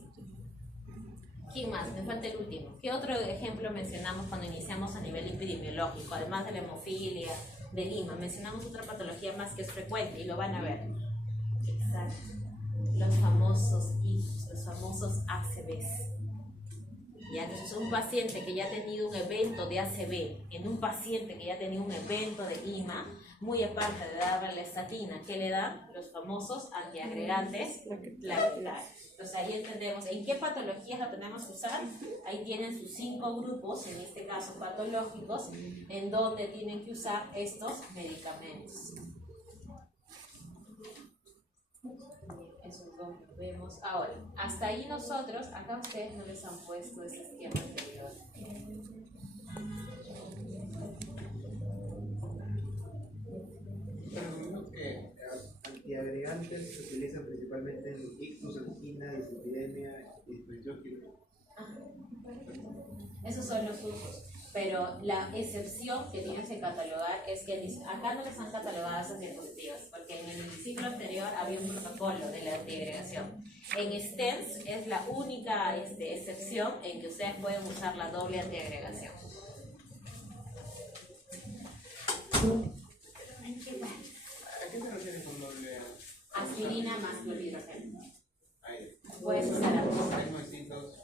¿Quién más? Me falta el último. ¿Qué otro ejemplo mencionamos cuando iniciamos a nivel epidemiológico? Además de la hemofilia, de Lima, mencionamos otra patología más que es frecuente y lo van a ver. Exacto. Los famosos hijos, los famosos ACVs. ¿Ya? Entonces, un paciente que ya ha tenido un evento de ACV, en un paciente que ya ha tenido un evento de IMA, muy aparte de darle la estatina, ¿qué le dan? Los famosos antiagregantes plaquetarios. Entonces ahí entendemos en qué patologías lo tenemos que usar. Ahí tienen sus 5 grupos, en este caso patológicos, en donde tienen que usar estos medicamentos. Eso es lo que vemos ahora. Hasta ahí nosotros, acá ustedes no les han puesto ese esquema anterior. Pero que antiagregantes se utilizan principalmente en ictus, angina, dislipidemia y disfunción química. Esos son los usos. Pero la excepción que tienes que catalogar es que acá no les han catalogado esas diapositivas, porque en el ciclo anterior había un protocolo de la antiagregación. En stents es la única excepción en que ustedes pueden usar la doble antiagregación. ¿A qué te refieres con doble? Aspirina más clopidogrel. Ahí. Puedes usar ambos. Hay distintos.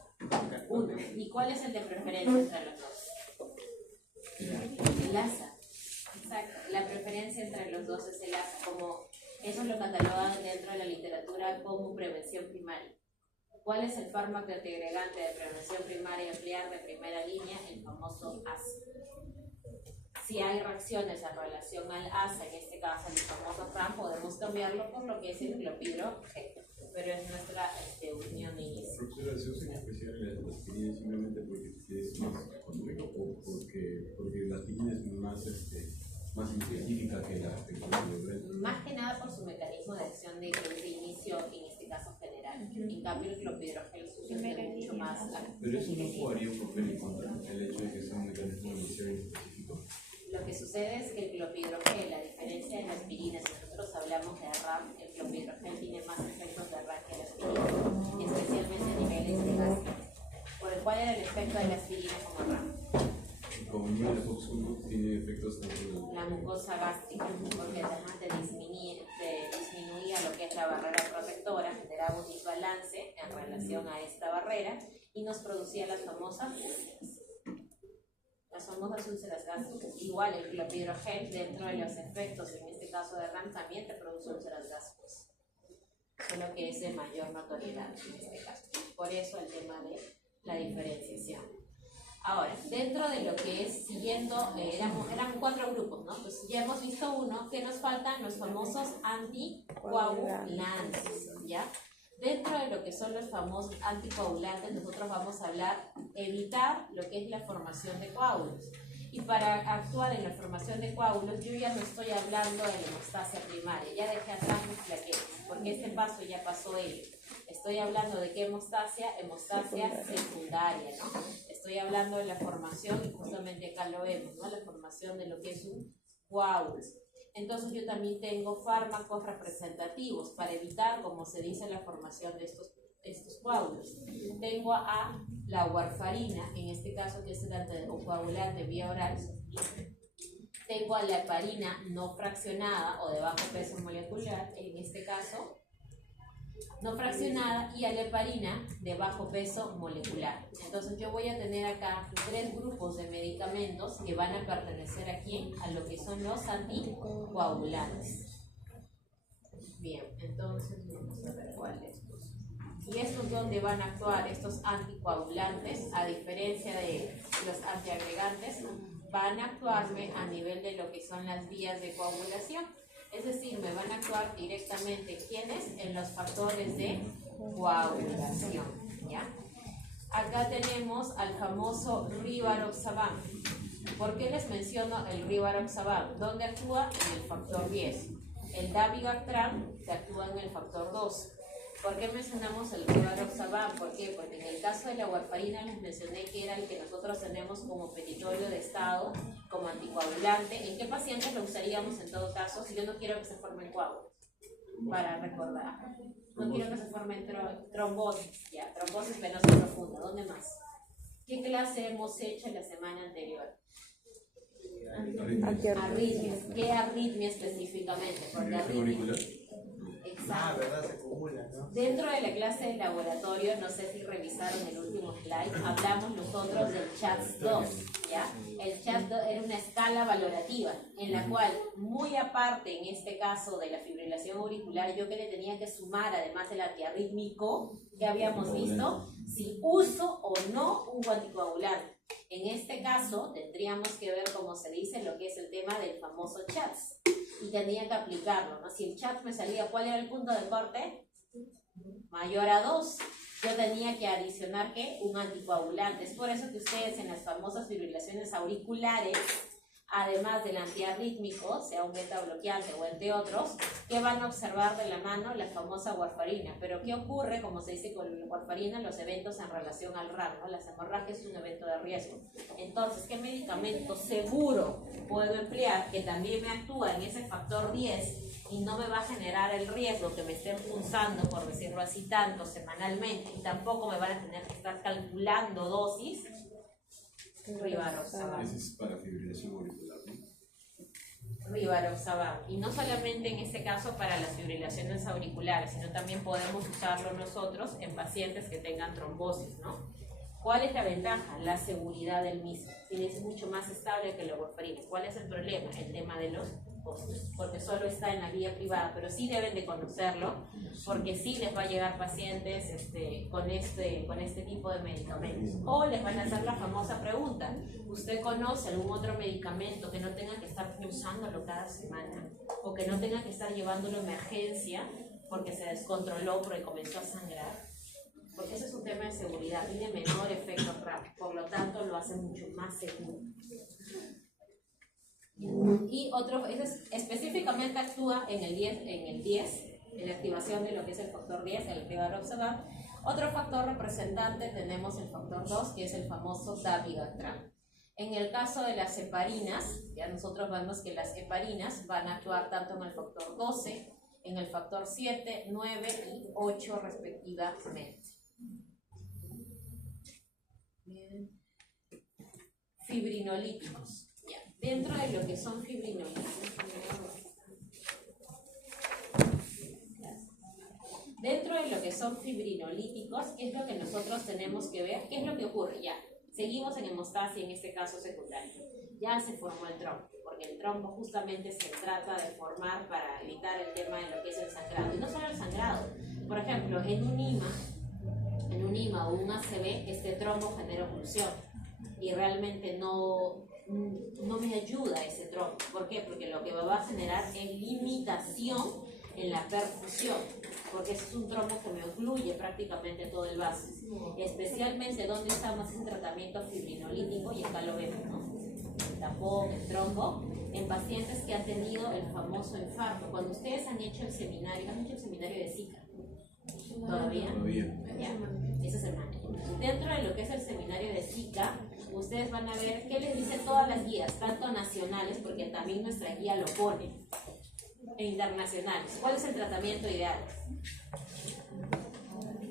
Uno. ¿Y cuál es el de preferencia entre los dos? El ASA. Exacto. La preferencia entre los dos es el ASA. Como eso lo catalogan dentro de la literatura como prevención primaria. ¿Cuál es el fármaco antiagregante de prevención primaria emplear de primera línea? El famoso ASA. Si hay reacciones en relación al ASA, en este caso el famoso FRAN, podemos cambiarlo por lo que es el clopidogrel. pero es nuestra unión de inicio. Profesora, ¿se usa en especial la aspirina simplemente porque es más económico o porque la aspirina es más específica que la clopidogrel? Más que nada por su mecanismo de acción de inicio, en este caso general. En cambio, el clopidogrel es mucho más. Pero eso no jugaría un papel en contra el hecho de que sea un mecanismo de acción específico. Lo que sucede es que el clopidogrel, a diferencia de la aspirina, si nosotros hablamos de RAM, el clopidogrel tiene más efectos de RAM que la aspirina, especialmente a niveles de gas. ¿Cuál era el efecto de la aspirina como RAM? Como el nivel de Fox1 tiene efectos tanto en La mucosa gástrica, porque además de disminuía lo que es la barrera protectora, generaba un desbalance en relación a esta barrera y nos producía las famosas úlceras. Las famosas úlceras gástricas. Igual el clopidogrel, dentro de los efectos, en este caso de RAM, también te produce úlceras gástricas, solo que es de mayor notoriedad en este caso. Por eso el tema de la diferenciación. Ahora, dentro de lo que es siguiendo, eran 4 grupos, ¿no? Pues ya hemos visto uno, que nos faltan los famosos anticoagulantes, ¿ya? Dentro de lo que son los famosos anticoagulantes, nosotros vamos a hablar, evitar lo que es la formación de coágulos. Y para actuar en la formación de coágulos, yo ya no estoy hablando de la hemostasia primaria, ya dejé atrás mis plaquetas, porque este paso ya pasó él. Estoy hablando de qué hemostasia secundaria, ¿no? Estoy hablando de la formación, y justamente acá lo vemos, ¿no? La formación de lo que es un coágulo. Entonces yo también tengo fármacos representativos para evitar, como se dice, la formación de estos coágulos. Tengo a la warfarina, en este caso que es el anticoagulante vía oral. Tengo a la heparina no fraccionada o de bajo peso molecular, en este caso no fraccionada, y a la heparina de bajo peso molecular. Entonces yo voy a tener acá 3 grupos de medicamentos que van a pertenecer aquí a lo que son los anticoagulantes. Bien, entonces vamos a ver cuál es. Y estos donde van a actuar estos anticoagulantes, a diferencia de los antiagregantes, van a actuarme a nivel de lo que son las vías de coagulación. Es decir, me van a actuar directamente, ¿quiénes? En los factores de coagulación, ¿ya? Acá tenemos al famoso rivaroxaban. ¿Por qué les menciono el rivaroxaban? ¿Dónde actúa? En el factor 10. El dabigatran que actúa en el factor 2. ¿Por qué mencionamos el rivaroxaban? ¿Por qué? Porque en el caso de la warfarina les mencioné que era el que nosotros tenemos como petitorio de estado, como anticoagulante. ¿En qué pacientes lo usaríamos en todo caso si yo no quiero que se formen coágulos? Para recordar. No quiero que se formen trombosis, ya, trombosis venosa profunda. ¿Dónde más? ¿Qué clase hemos hecho la semana anterior? Arritmias. ¿Qué arritmia específicamente? Porque arritmia. Exacto. ¿Verdad? Se acumula, ¿no? Dentro de la clase de laboratorio, no sé si revisaron el último slide, hablamos nosotros del CHATS-2, ¿ya? El CHATS-2 era una escala valorativa, en la cual, muy aparte en este caso de la fibrilación auricular, yo que le tenía que sumar, además del antiarrítmico, que habíamos visto, si uso o no un anticoagulante. En este caso, tendríamos que ver, como se dice, lo que es el tema del famoso CHATS. Y tendría que aplicarlo, ¿no? Si el CHATS me salía, ¿cuál era el punto de corte? Mayor a 2. Yo tenía que adicionar, ¿qué? Un anticoagulante. Es por eso que ustedes en las famosas fibrilaciones auriculares, además del antiarrítmico, sea un beta bloqueante o entre otros, que van a observar de la mano la famosa warfarina. Pero ¿qué ocurre, como se dice con la warfarina, los eventos en relación al RAM, ¿no? Las hemorragias es un evento de riesgo. Entonces, ¿qué medicamento seguro puedo emplear que también me actúa en ese factor 10 y no me va a generar el riesgo que me estén punzando, por decirlo así, tanto semanalmente, y tampoco me van a tener que estar calculando dosis? Rivaroxaban. Ese es para fibrilación auricular, ¿no? Rivaroxaban. Y no solamente en este caso para las fibrilaciones auriculares, sino también podemos usarlo nosotros en pacientes que tengan trombosis, ¿no? ¿Cuál es la ventaja? La seguridad del mismo. Es mucho más estable que la warfarina. ¿Cuál es el problema? El tema de los costos, porque solo está en la vía privada, pero sí deben de conocerlo, porque sí les va a llegar pacientes con este tipo de medicamentos. O les van a hacer la famosa pregunta: ¿usted conoce algún otro medicamento que no tenga que estar usándolo cada semana? O que no tenga que estar llevándolo a emergencia porque se descontroló, porque comenzó a sangrar, porque eso es un tema de seguridad, tiene menor efecto RAP, por lo tanto lo hace mucho más seguro. Y otro, específicamente actúa en el 10, en la activación de lo que es el factor 10, el que va a observar. Otro factor representante tenemos el factor 2, que es el famoso dabigatran. En el caso de las heparinas, ya nosotros vemos que las heparinas van a actuar tanto en el factor 12, en el factor 7, 9 y 8 respectivamente. Bien. Fibrinolíticos. Ya. Dentro de lo que son fibrinolíticos, ¿qué es lo que nosotros tenemos que ver? ¿Qué es lo que ocurre? Ya, seguimos en hemostasia, en este caso secundario. Ya se formó el trombo, porque el trombo justamente se trata de formar para evitar el tema de lo que es el sangrado. Y no solo el sangrado. Por ejemplo, en un IMA o un ACV, este trombo genera oclusión. Y realmente no me ayuda ese trombo. ¿Por qué? Porque lo que va a generar es limitación en la perfusión, porque es un trombo que me ocluye prácticamente todo el vaso, especialmente donde estamos en tratamiento fibrinolítico, y acá lo vemos, ¿no? El tapón, el trombo, en pacientes que han tenido el famoso infarto. Cuando ustedes han hecho el seminario de Zika, ¿todavía? Ya, esa semana. Dentro de lo que es el seminario de Zika, ustedes van a ver qué les dicen todas las guías, tanto nacionales, porque también nuestra guía lo pone, e internacionales. ¿Cuál es el tratamiento ideal?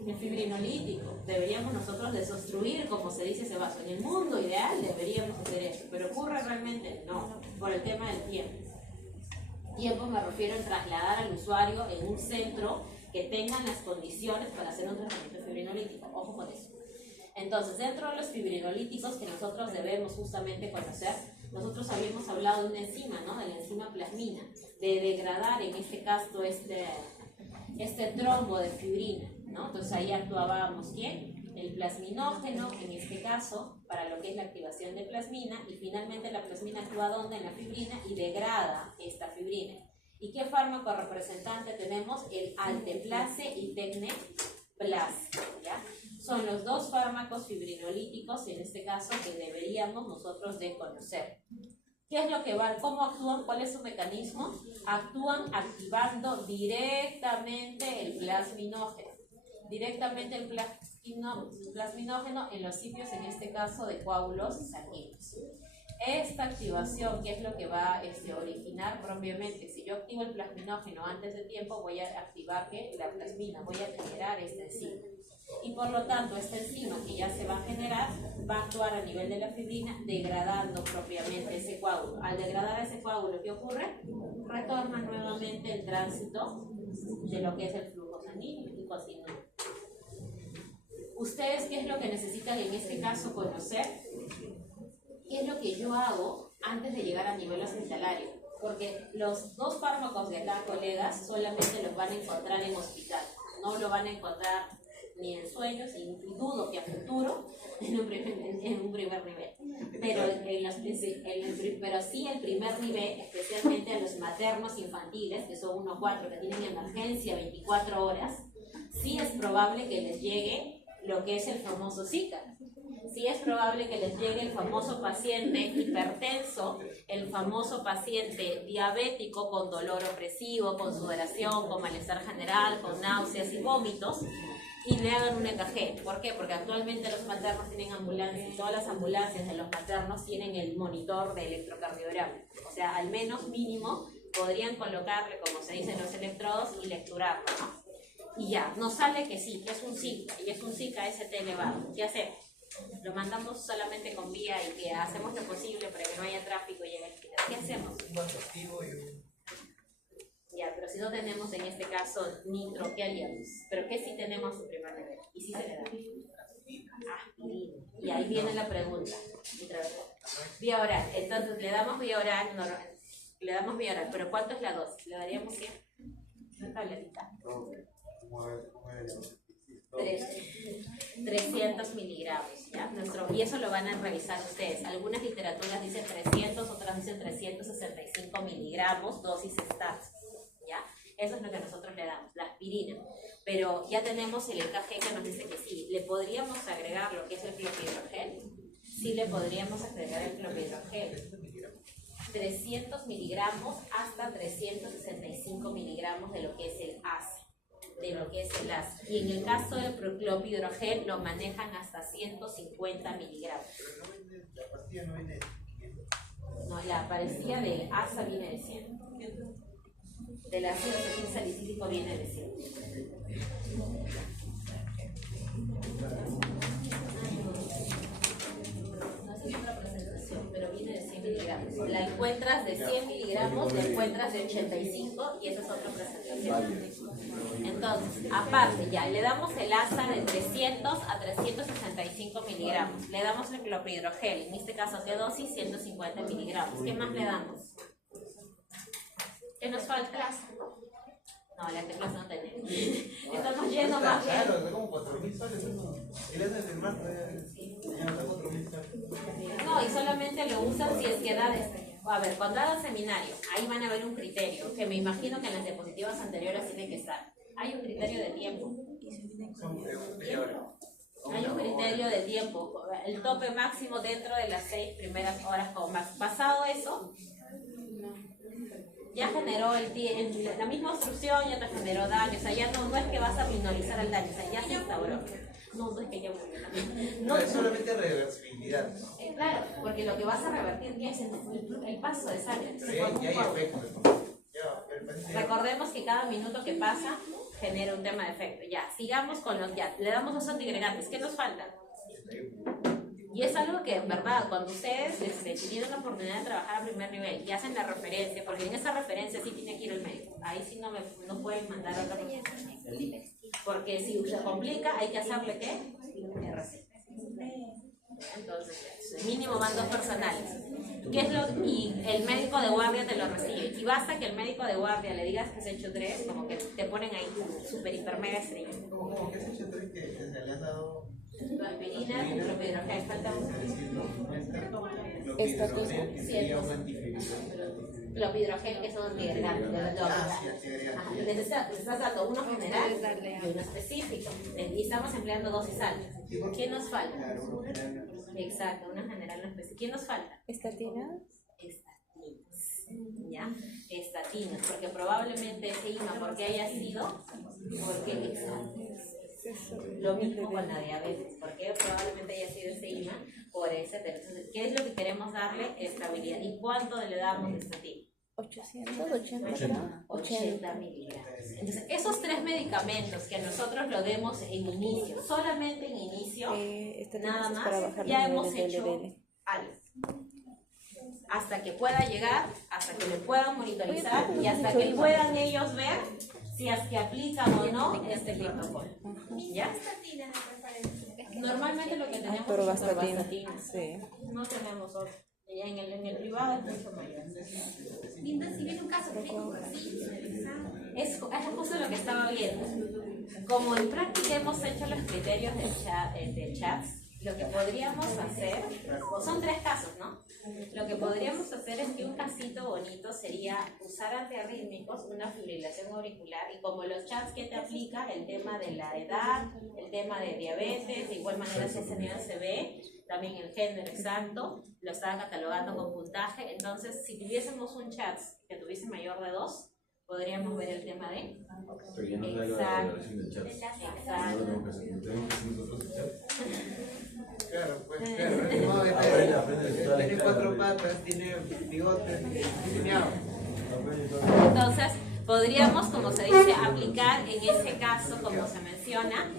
El fibrinolítico. Deberíamos nosotros desobstruir, como se dice, ese vaso. En el mundo ideal deberíamos hacer eso, pero ¿ocurre realmente? No, por el tema del tiempo. Tiempo me refiero en trasladar al usuario en un centro que tengan las condiciones para hacer un tratamiento fibrinolítico. Ojo con eso. Entonces, dentro de los fibrinolíticos que nosotros debemos justamente conocer, nosotros habíamos hablado de una enzima, ¿no? De la enzima plasmina, de degradar en este caso este trombo de fibrina, ¿no? Entonces ahí actuábamos ¿quién? El plasminógeno, en este caso, para lo que es la activación de plasmina, y finalmente la plasmina actúa ¿dónde? En la fibrina y degrada esta fibrina. ¿Y qué fármaco representante tenemos? El alteplase y tecneplase, ¿ya? Son los dos fármacos fibrinolíticos, en este caso, que deberíamos nosotros de conocer. ¿Qué es lo que van? ¿Cómo actúan? ¿Cuál es su mecanismo? Actúan activando directamente el plasminógeno. Directamente el plasminógeno en los sitios, en este caso, de coágulos sanguíneos. Esta activación, ¿qué es lo que va a originar propiamente? Si yo activo el plasminógeno antes de tiempo, voy a activar la plasmina, voy a generar esta enzima. Y por lo tanto, esta enzima que ya se va a generar va a actuar a nivel de la fibrina, degradando propiamente ese coágulo. Al degradar ese coágulo, ¿qué ocurre? Retorna nuevamente el tránsito de lo que es el flujo sanguíneo y continúa. ¿Ustedes qué es lo que necesitan en este caso conocer? ¿Qué es lo que yo hago antes de llegar a nivel hospitalario? Porque los dos fármacos de acá, colegas, solamente los van a encontrar en hospital. No lo van a encontrar ni en sueños, y dudo que a futuro en un primer nivel. Pero sí el primer nivel, especialmente a los maternos infantiles, que son 1-4, que tienen emergencia 24 horas, sí es probable que les llegue lo que es el famoso Zika. Sí es probable que les llegue el famoso paciente hipertenso, el famoso paciente diabético con dolor opresivo, con sudoración, con malestar general, con náuseas y vómitos, y le hagan un EKG. ¿Por qué? Porque actualmente los maternos tienen ambulancias, y todas las ambulancias de los maternos tienen el monitor de electrocardiograma. O sea, al menos mínimo podrían colocarle, como se dicen, los electrodos y lecturarlo, ¿no? Y ya, nos sale que sí, que es un Zika, y es un Zika ST elevado. ¿Qué hacemos? Lo mandamos solamente con vía y que hacemos lo posible para que no haya tráfico y llegue al hospital. ¿Qué hacemos? Ya, pero si no tenemos en este caso nitro, ¿qué haríamos? Pero ¿qué sí tenemos en primer nivel? ¿Y si se le da? Aspirina. Y ahí viene la pregunta. Vía oral. Entonces le damos vía oral, pero ¿cuánto es la dosis? ¿Le daríamos 100? Una tabletita. 300 miligramos, ¿ya? Y eso lo van a revisar ustedes. Algunas literaturas dicen 300, otras dicen 365 miligramos, dosis STAT, ¿ya? Eso es lo que nosotros le damos. Las aspirina. Pero ya tenemos el encaje que nos dice que sí. ¿Le podríamos agregar lo que es el clopidogrel? Sí, le podríamos agregar el clopidogrel. 300 miligramos hasta 365 miligramos de lo que es el ACE, de lo que es el ACE. Y en el caso del clopidogrel lo manejan hasta 150 miligramos. La pastilla no viene de 500. No, la pastilla del ASA viene de 100. Del ácido acetil salicílico viene de 100. No es otra presentación, pero viene de 100 miligramos. La encuentras de 100 miligramos, la encuentras de 85 y esa es otra presentación. Entonces, aparte ya, le damos el ASA de 300 a 365 miligramos. Le damos el clopidogrel, en este caso, ¿qué dosis? 150 miligramos. ¿Qué más le damos? ¿Qué nos falta? No, la teclas no tenemos. Estamos yendo más bien. Claro, está como 4.000 soles. Y le hacen firmar ya está 4.000 soles. No, y solamente lo usan si es que da a ver, cuando hagan seminario, ahí van a ver un criterio, que me imagino que en las diapositivas anteriores tiene que estar. Hay un criterio de tiempo. Hay un criterio de tiempo. El tope máximo dentro de las 6 primeras horas como más. Pasado eso, ya generó la misma obstrucción, ya te generó daño, o sea, ya no es que vas a minorizar el daño, o sea, ya se instauró. No es que ya murió. No es solamente reversibilidad. Claro, porque lo que vas a revertir es el paso de sangre. Pero ya hay efecto. Recordemos que cada minuto que pasa genera un tema de efecto. Ya, sigamos con los ya. Le damos los antiagregantes. ¿Qué nos falta? Y es algo que, en verdad, cuando ustedes tienen la oportunidad de trabajar a primer nivel y hacen la referencia, porque en esa referencia sí tiene que ir el médico, ahí sí no pueden mandar a otra persona. Porque si se complica, hay que hacerle ¿qué? RC. Entonces, mínimo van 2 personales. ¿Qué es y el médico de guardia te lo recibe? Y basta que el médico de guardia le digas que has hecho 3, como que te ponen ahí super hiper mega estrella. ¿Cómo que has hecho 3 que se le has dado? La aspirina, el clopidogrel, falta uno. Esta cosa. Clopidogrel, que es un antiagregante. Les estás dando uno general y uno específico. Y estamos empleando dosis altas. ¿Qué nos falta? Exacto, uno general, uno específico. ¿Qué nos falta? ¿Estatinas? Estatinas. ¿Ya? Estatinas, porque probablemente ese IMA, porque haya sido, porque exacto. Lo mismo con la diabetes, porque probablemente haya sido ese IMA por ese. Entonces, ¿qué es lo que queremos darle? Estabilidad. ¿Y cuánto le damos de estatina? 80 miligramos. Entonces, esos 3 medicamentos que nosotros lo demos en inicio, solamente en inicio, nada más, ya hemos hecho algo. Hasta que pueda llegar, hasta que le puedan monitorizar y hasta que puedan ellos ver si es que aplican o no este protocolo. ¿Ya? Normalmente lo que tenemos Pero es bastatina. Sí. no tenemos otro. Y en el privado es mucho mayor. Entonces, si viene un caso clínico así, Es justo lo que estaba viendo. Como en práctica hemos hecho los criterios de chats, lo que podríamos hacer, son 3 casos, ¿no? Lo que podríamos hacer es que un casito bonito sería usar antiarrítmicos, una fibrilación auricular, y como los chats que te aplica, el tema de la edad, el tema de diabetes, de igual manera si ese nivel se ve, también el género exacto, lo estaba catalogando con puntaje. Entonces, si tuviésemos un chat que tuviese mayor de 2, podríamos ver el tema de... Pero ya no da la declaración del chat. Exacto. No tenemos que hacer nosotros el chat. Claro, pues claro. Tiene 4 patas, tiene bigotes, tiene agua. Entonces, podríamos, como se dice, aplicar en ese caso, como se menciona,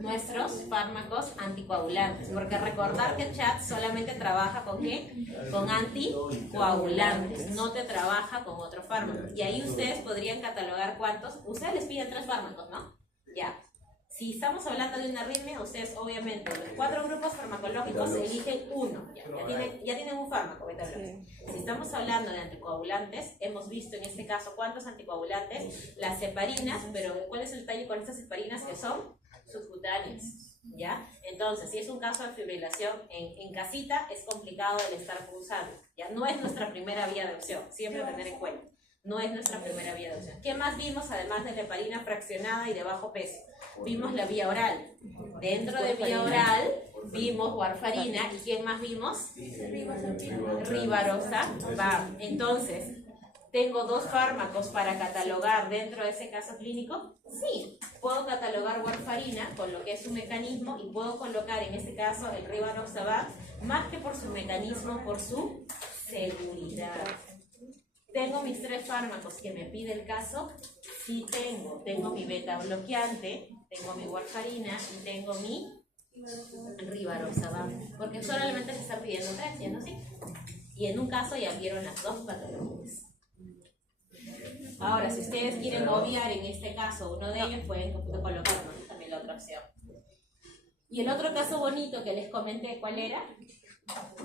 nuestros fármacos anticoagulantes, porque recordar que el chat solamente trabaja con ¿qué? Con anticoagulantes, no te trabaja con otro fármaco. Y ahí ustedes podrían catalogar cuántos. Ustedes les piden 3 fármacos, ¿no? Ya. Si estamos hablando de una arritmia, ustedes obviamente los 4 grupos farmacológicos eligen uno. Ya tienen un fármaco, beta bloqueador. Si estamos hablando de anticoagulantes, hemos visto en este caso cuántos anticoagulantes, las heparinas, pero ¿cuál es el detalle con estas heparinas que son subcutáneas? ¿Ya? Entonces, si es un caso de fibrilación en casita, es complicado el estar pulsando. Ya no es nuestra primera vía de opción, siempre tener en cuenta. No es nuestra primera vía de adopción. ¿Qué más vimos además de la heparina fraccionada y de bajo peso? Vimos la vía oral. Dentro de vía oral vimos warfarina. ¿Y quién más vimos? Rivaroxaban. Entonces, ¿tengo dos fármacos para catalogar dentro de ese caso clínico? Sí. Puedo catalogar warfarina con lo que es su mecanismo y puedo colocar en este caso el rivaroxaban más que por su mecanismo, por su seguridad. ¿Tengo mis 3 fármacos que me pide el caso? Sí tengo. Tengo mi beta bloqueante, tengo mi warfarina y tengo mi rivaroxaban. Porque solamente se están pidiendo 3, ¿ya no? Sí. Y en un caso ya vieron las 2 patologías. Ahora, si ustedes quieren obviar en este caso uno de ellos, pueden colocar también la otra opción. Y el otro caso bonito que les comenté, ¿cuál era?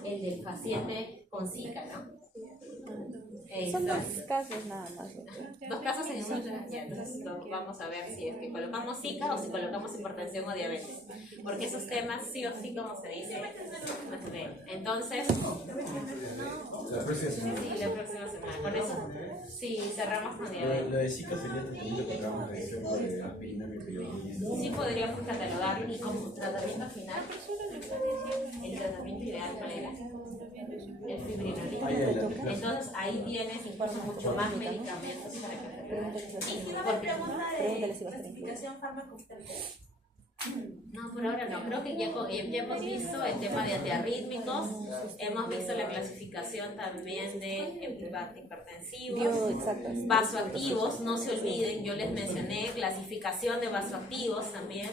El del paciente con Zika, ¿no? Son 2 casos nada más. 2 casos en uno. Ya, entonces vamos a ver si es que colocamos Zika o si colocamos hipertensión o diabetes. Porque esos temas sí o sí, como se dice, no se ven. Entonces, La próxima semana. sí, la próxima semana. Con eso, sí, cerramos con diabetes. La de Zika sería tratamiento que acabamos de hacer por aspirina que Sí podríamos catalogarlo y como tratamiento final, el tratamiento ideal, ¿cuál era? El fibrinolina. Entonces ahí tienes incluso mucho más medicamentos para que Y tiene una pregunta de clasificación farmacoterapéutica. No, por ahora no. Creo que ya hemos visto el tema de antiarrítmicos, hemos visto la clasificación también de hipertensivos, vasoactivos, no se olviden, yo les mencioné clasificación de vasoactivos también.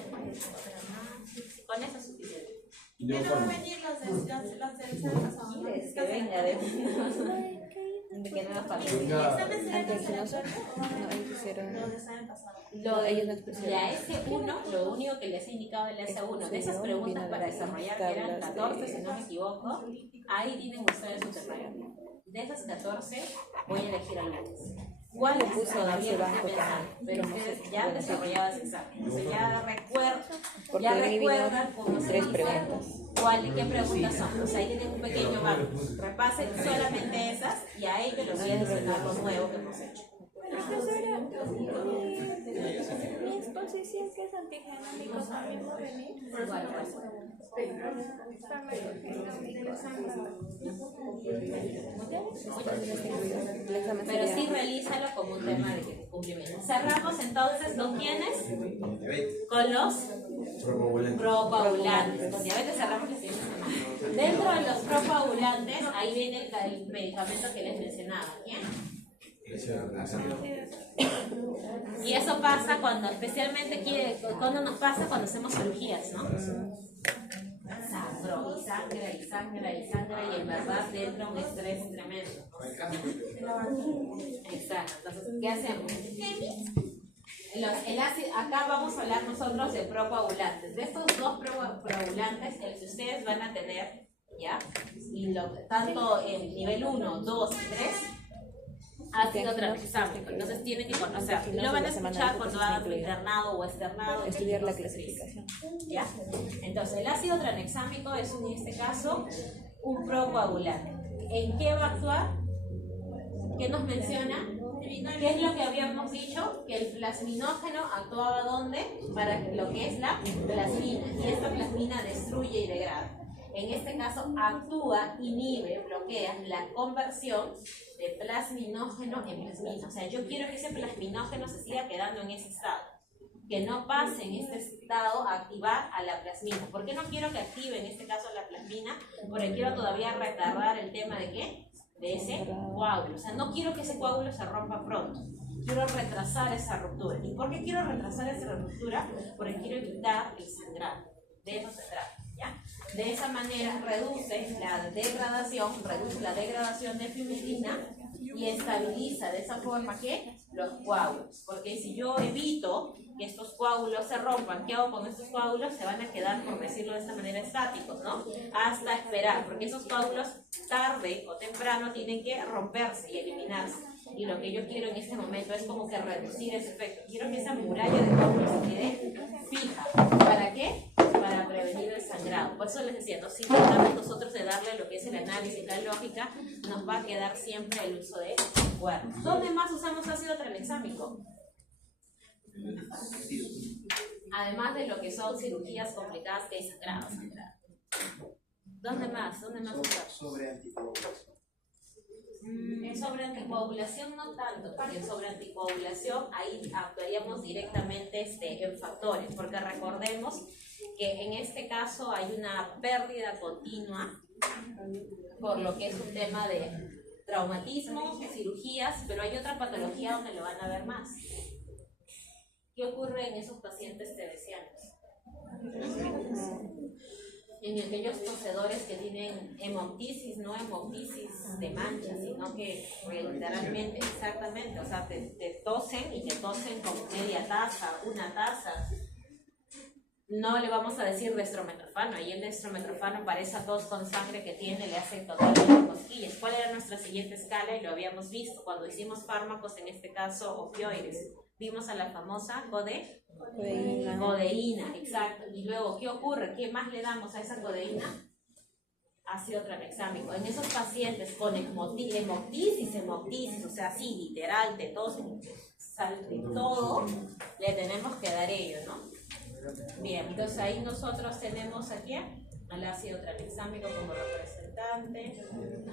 Con eso es suficiente. Y ¿Qué luego no van a forma. venir los del examen pasado? Que venga de que no nos falte. ¿El examen será Antes no cancelatorio no, ellos hicieron. o del examen pasado? Lo de Ellos no expusieron. la S1, lo único que les he indicado de la S1, de esas preguntas para desarrollar, que eran 14 si no me equivoco, ahí tienen ustedes su desarrollo. De esas 14 voy a elegir algunas. ¿Cuáles Lo puse en todavía ese no banco estoy pensando? también. Pero ustedes ya han desarrollado ese examen. O sea, Porque ya de ahí vino recuerdan cómo se 3 dice, preguntas. qué preguntas son. O sea, ahí tienen un pequeño banco. Repasen solamente esas y a ellos les voy a mencionar lo nuevo que hemos hecho. Profesora, mi exposición que es antigenómico también va a venir. Igual, pero sí realízalo como un tema de cumplimiento. Cerramos entonces con quiénes? Con los procoagulantes. Con diabetes cerramos la siguiente semana. Dentro de los procoagulantes, ahí viene el medicamento que les mencionaba. ¿Quién? Y eso pasa cuando, especialmente, cuando nos pasa cuando hacemos cirugías, ¿no? Sangro, y sangra, y sangra, y sangra, y en verdad entra un estrés tremendo. Exacto. Entonces, ¿qué hacemos? El ácido, acá vamos a hablar nosotros de procoagulantes. De estos 2 procoagulantes, el que ustedes van a tener, ¿ya? Y tanto en nivel 1, 2 y 3, ácido tranexámico. Entonces tienen que conocer. Y lo van a escuchar cuando hagan su internado o externado. Estudiar la clasificación. ¿Ya? Entonces, el ácido tranexámico es, en este caso, un procoagulante. ¿En qué va a actuar? ¿Qué nos menciona? ¿Qué es lo que habíamos dicho? Que el plasminógeno actuaba ¿dónde? Para lo que es la plasmina. Y esta plasmina destruye y degrada. En este caso, actúa, inhibe, bloquea la conversión de plasminógeno en plasmina. O sea, yo quiero que ese plasminógeno se siga quedando en ese estado. Que no pase en este estado a activar a la plasmina. ¿Por qué no quiero que active en este caso la plasmina? Porque quiero todavía retardar el tema de ¿qué? De ese coágulo. O sea, no quiero que ese coágulo se rompa pronto. Quiero retrasar esa ruptura. ¿Y por qué quiero retrasar esa ruptura? Porque quiero evitar el sangrado. De eso se trata. ¿Ya? De esa manera reduce la degradación de fibrina y estabiliza de esa forma que los coágulos. Porque si yo evito que estos coágulos se rompan, ¿qué hago con estos coágulos? Se van a quedar, por decirlo de esta manera, estáticos, ¿no? Hasta esperar, porque esos coágulos tarde o temprano tienen que romperse y eliminarse. Y lo que yo quiero en este momento es como que reducir ese efecto. Quiero que esa muralla de coágulos se quede fija. ¿Para qué? Para prevenir el sangrado. Por eso les decía, ¿no? Si tratamos nosotros de darle lo que es el análisis, la lógica, nos va a quedar siempre el uso de cuernos. ¿Dónde más usamos ácido tranexámico? Además de lo que son cirugías complicadas que hay sangrado. ¿Dónde más? ¿Dónde más usamos? Sobre anticoagulación. Sobre anticoagulación no tanto, porque sobre anticoagulación ahí actuaríamos directamente en factores, porque recordemos que en este caso hay una pérdida continua por lo que es un tema de traumatismo, cirugías, pero hay otra patología donde lo van a ver más. ¿Qué ocurre en esos pacientes tebecianos? En aquellos poseedores que tienen hemoptisis, no hemoptisis de mancha, sino que literalmente, exactamente, o sea, te tosen y te tosen con media taza, una taza. No le vamos a decir dextrometorfano, y el dextrometorfano para esa tos con sangre que tiene le hace totalmente cosquillas. ¿Cuál era nuestra siguiente escala? Y lo habíamos visto cuando hicimos fármacos, en este caso opioides. Vimos a la famosa codeína, exacto. Y luego, ¿qué ocurre? ¿Qué más le damos a esa codeína? Ácido tranexámico. En esos pacientes con hemoptisis, o sea, sí, literal, te tosen, salte todo, le tenemos que dar ello, ¿no? Bien, entonces ahí nosotros tenemos aquí al ácido tranexámico como representante.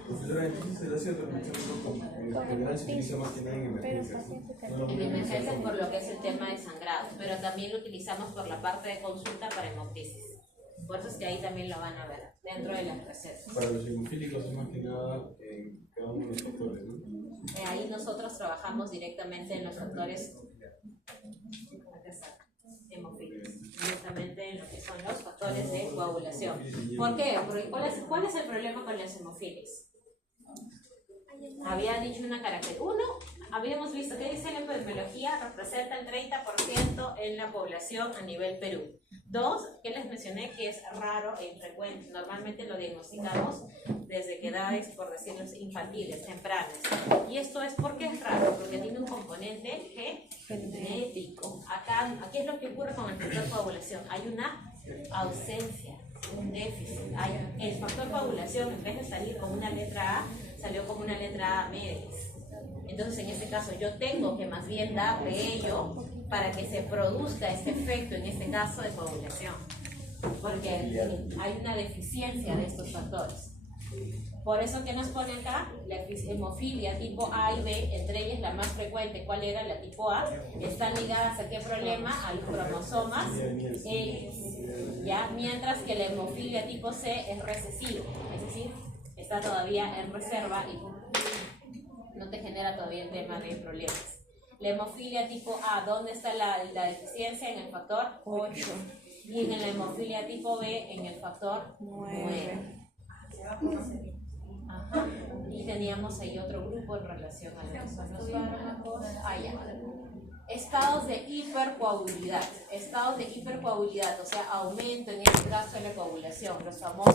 Profesora, entonces el ácido tranexámico en general se utiliza más que nada en emergencias. En emergencias por lo que es el tema de sangrado, pero también lo utilizamos por la parte de consulta para hemoptisis. Por eso es que ahí también lo van a ver dentro de las recetas. Para los hemofílicos es más que nada en cada uno de los factores, ¿no? Ahí nosotros trabajamos directamente en los factores hemofílicos, directamente en lo que son los factores de coagulación. ¿Por qué? Porque ¿cuál es el problema con las hemofilias? Había dicho una característica. Uno, habíamos visto que dice la epidemiología representa el 30% en la población a nivel Perú. Dos, que les mencioné que es raro e infrecuente. Normalmente lo diagnosticamos desde que edades, por decirlo, infantiles, tempranas. Y esto es porque es raro, porque tiene un componente genético. Aquí es lo que ocurre con el factor coagulación. Hay una ausencia, un déficit. El factor coagulación, en vez de salir como una letra A, salió como una letra A medes. Entonces, en este caso, yo tengo que más bien darle ello para que se produzca este efecto, en este caso, de coagulación. Porque hay una deficiencia de estos factores. Por eso que nos pone acá, la hemofilia tipo A y B, entre ellas la más frecuente, ¿cuál era? La tipo A, están ligadas a qué problema? A los cromosomas ¿ya? Mientras que la hemofilia tipo C es recesivo, es decir, está todavía en reserva y no te genera todavía el tema de problemas. La hemofilia tipo A, ¿dónde está la deficiencia? En el factor 8. Y en la hemofilia tipo B, en el factor 9. Ajá. Y teníamos ahí otro grupo en relación a lo que son los fármacos. Estados de hipercoagulidad. Estados de hipercoagulidad, o sea, aumento en este caso de la coagulación, los famosos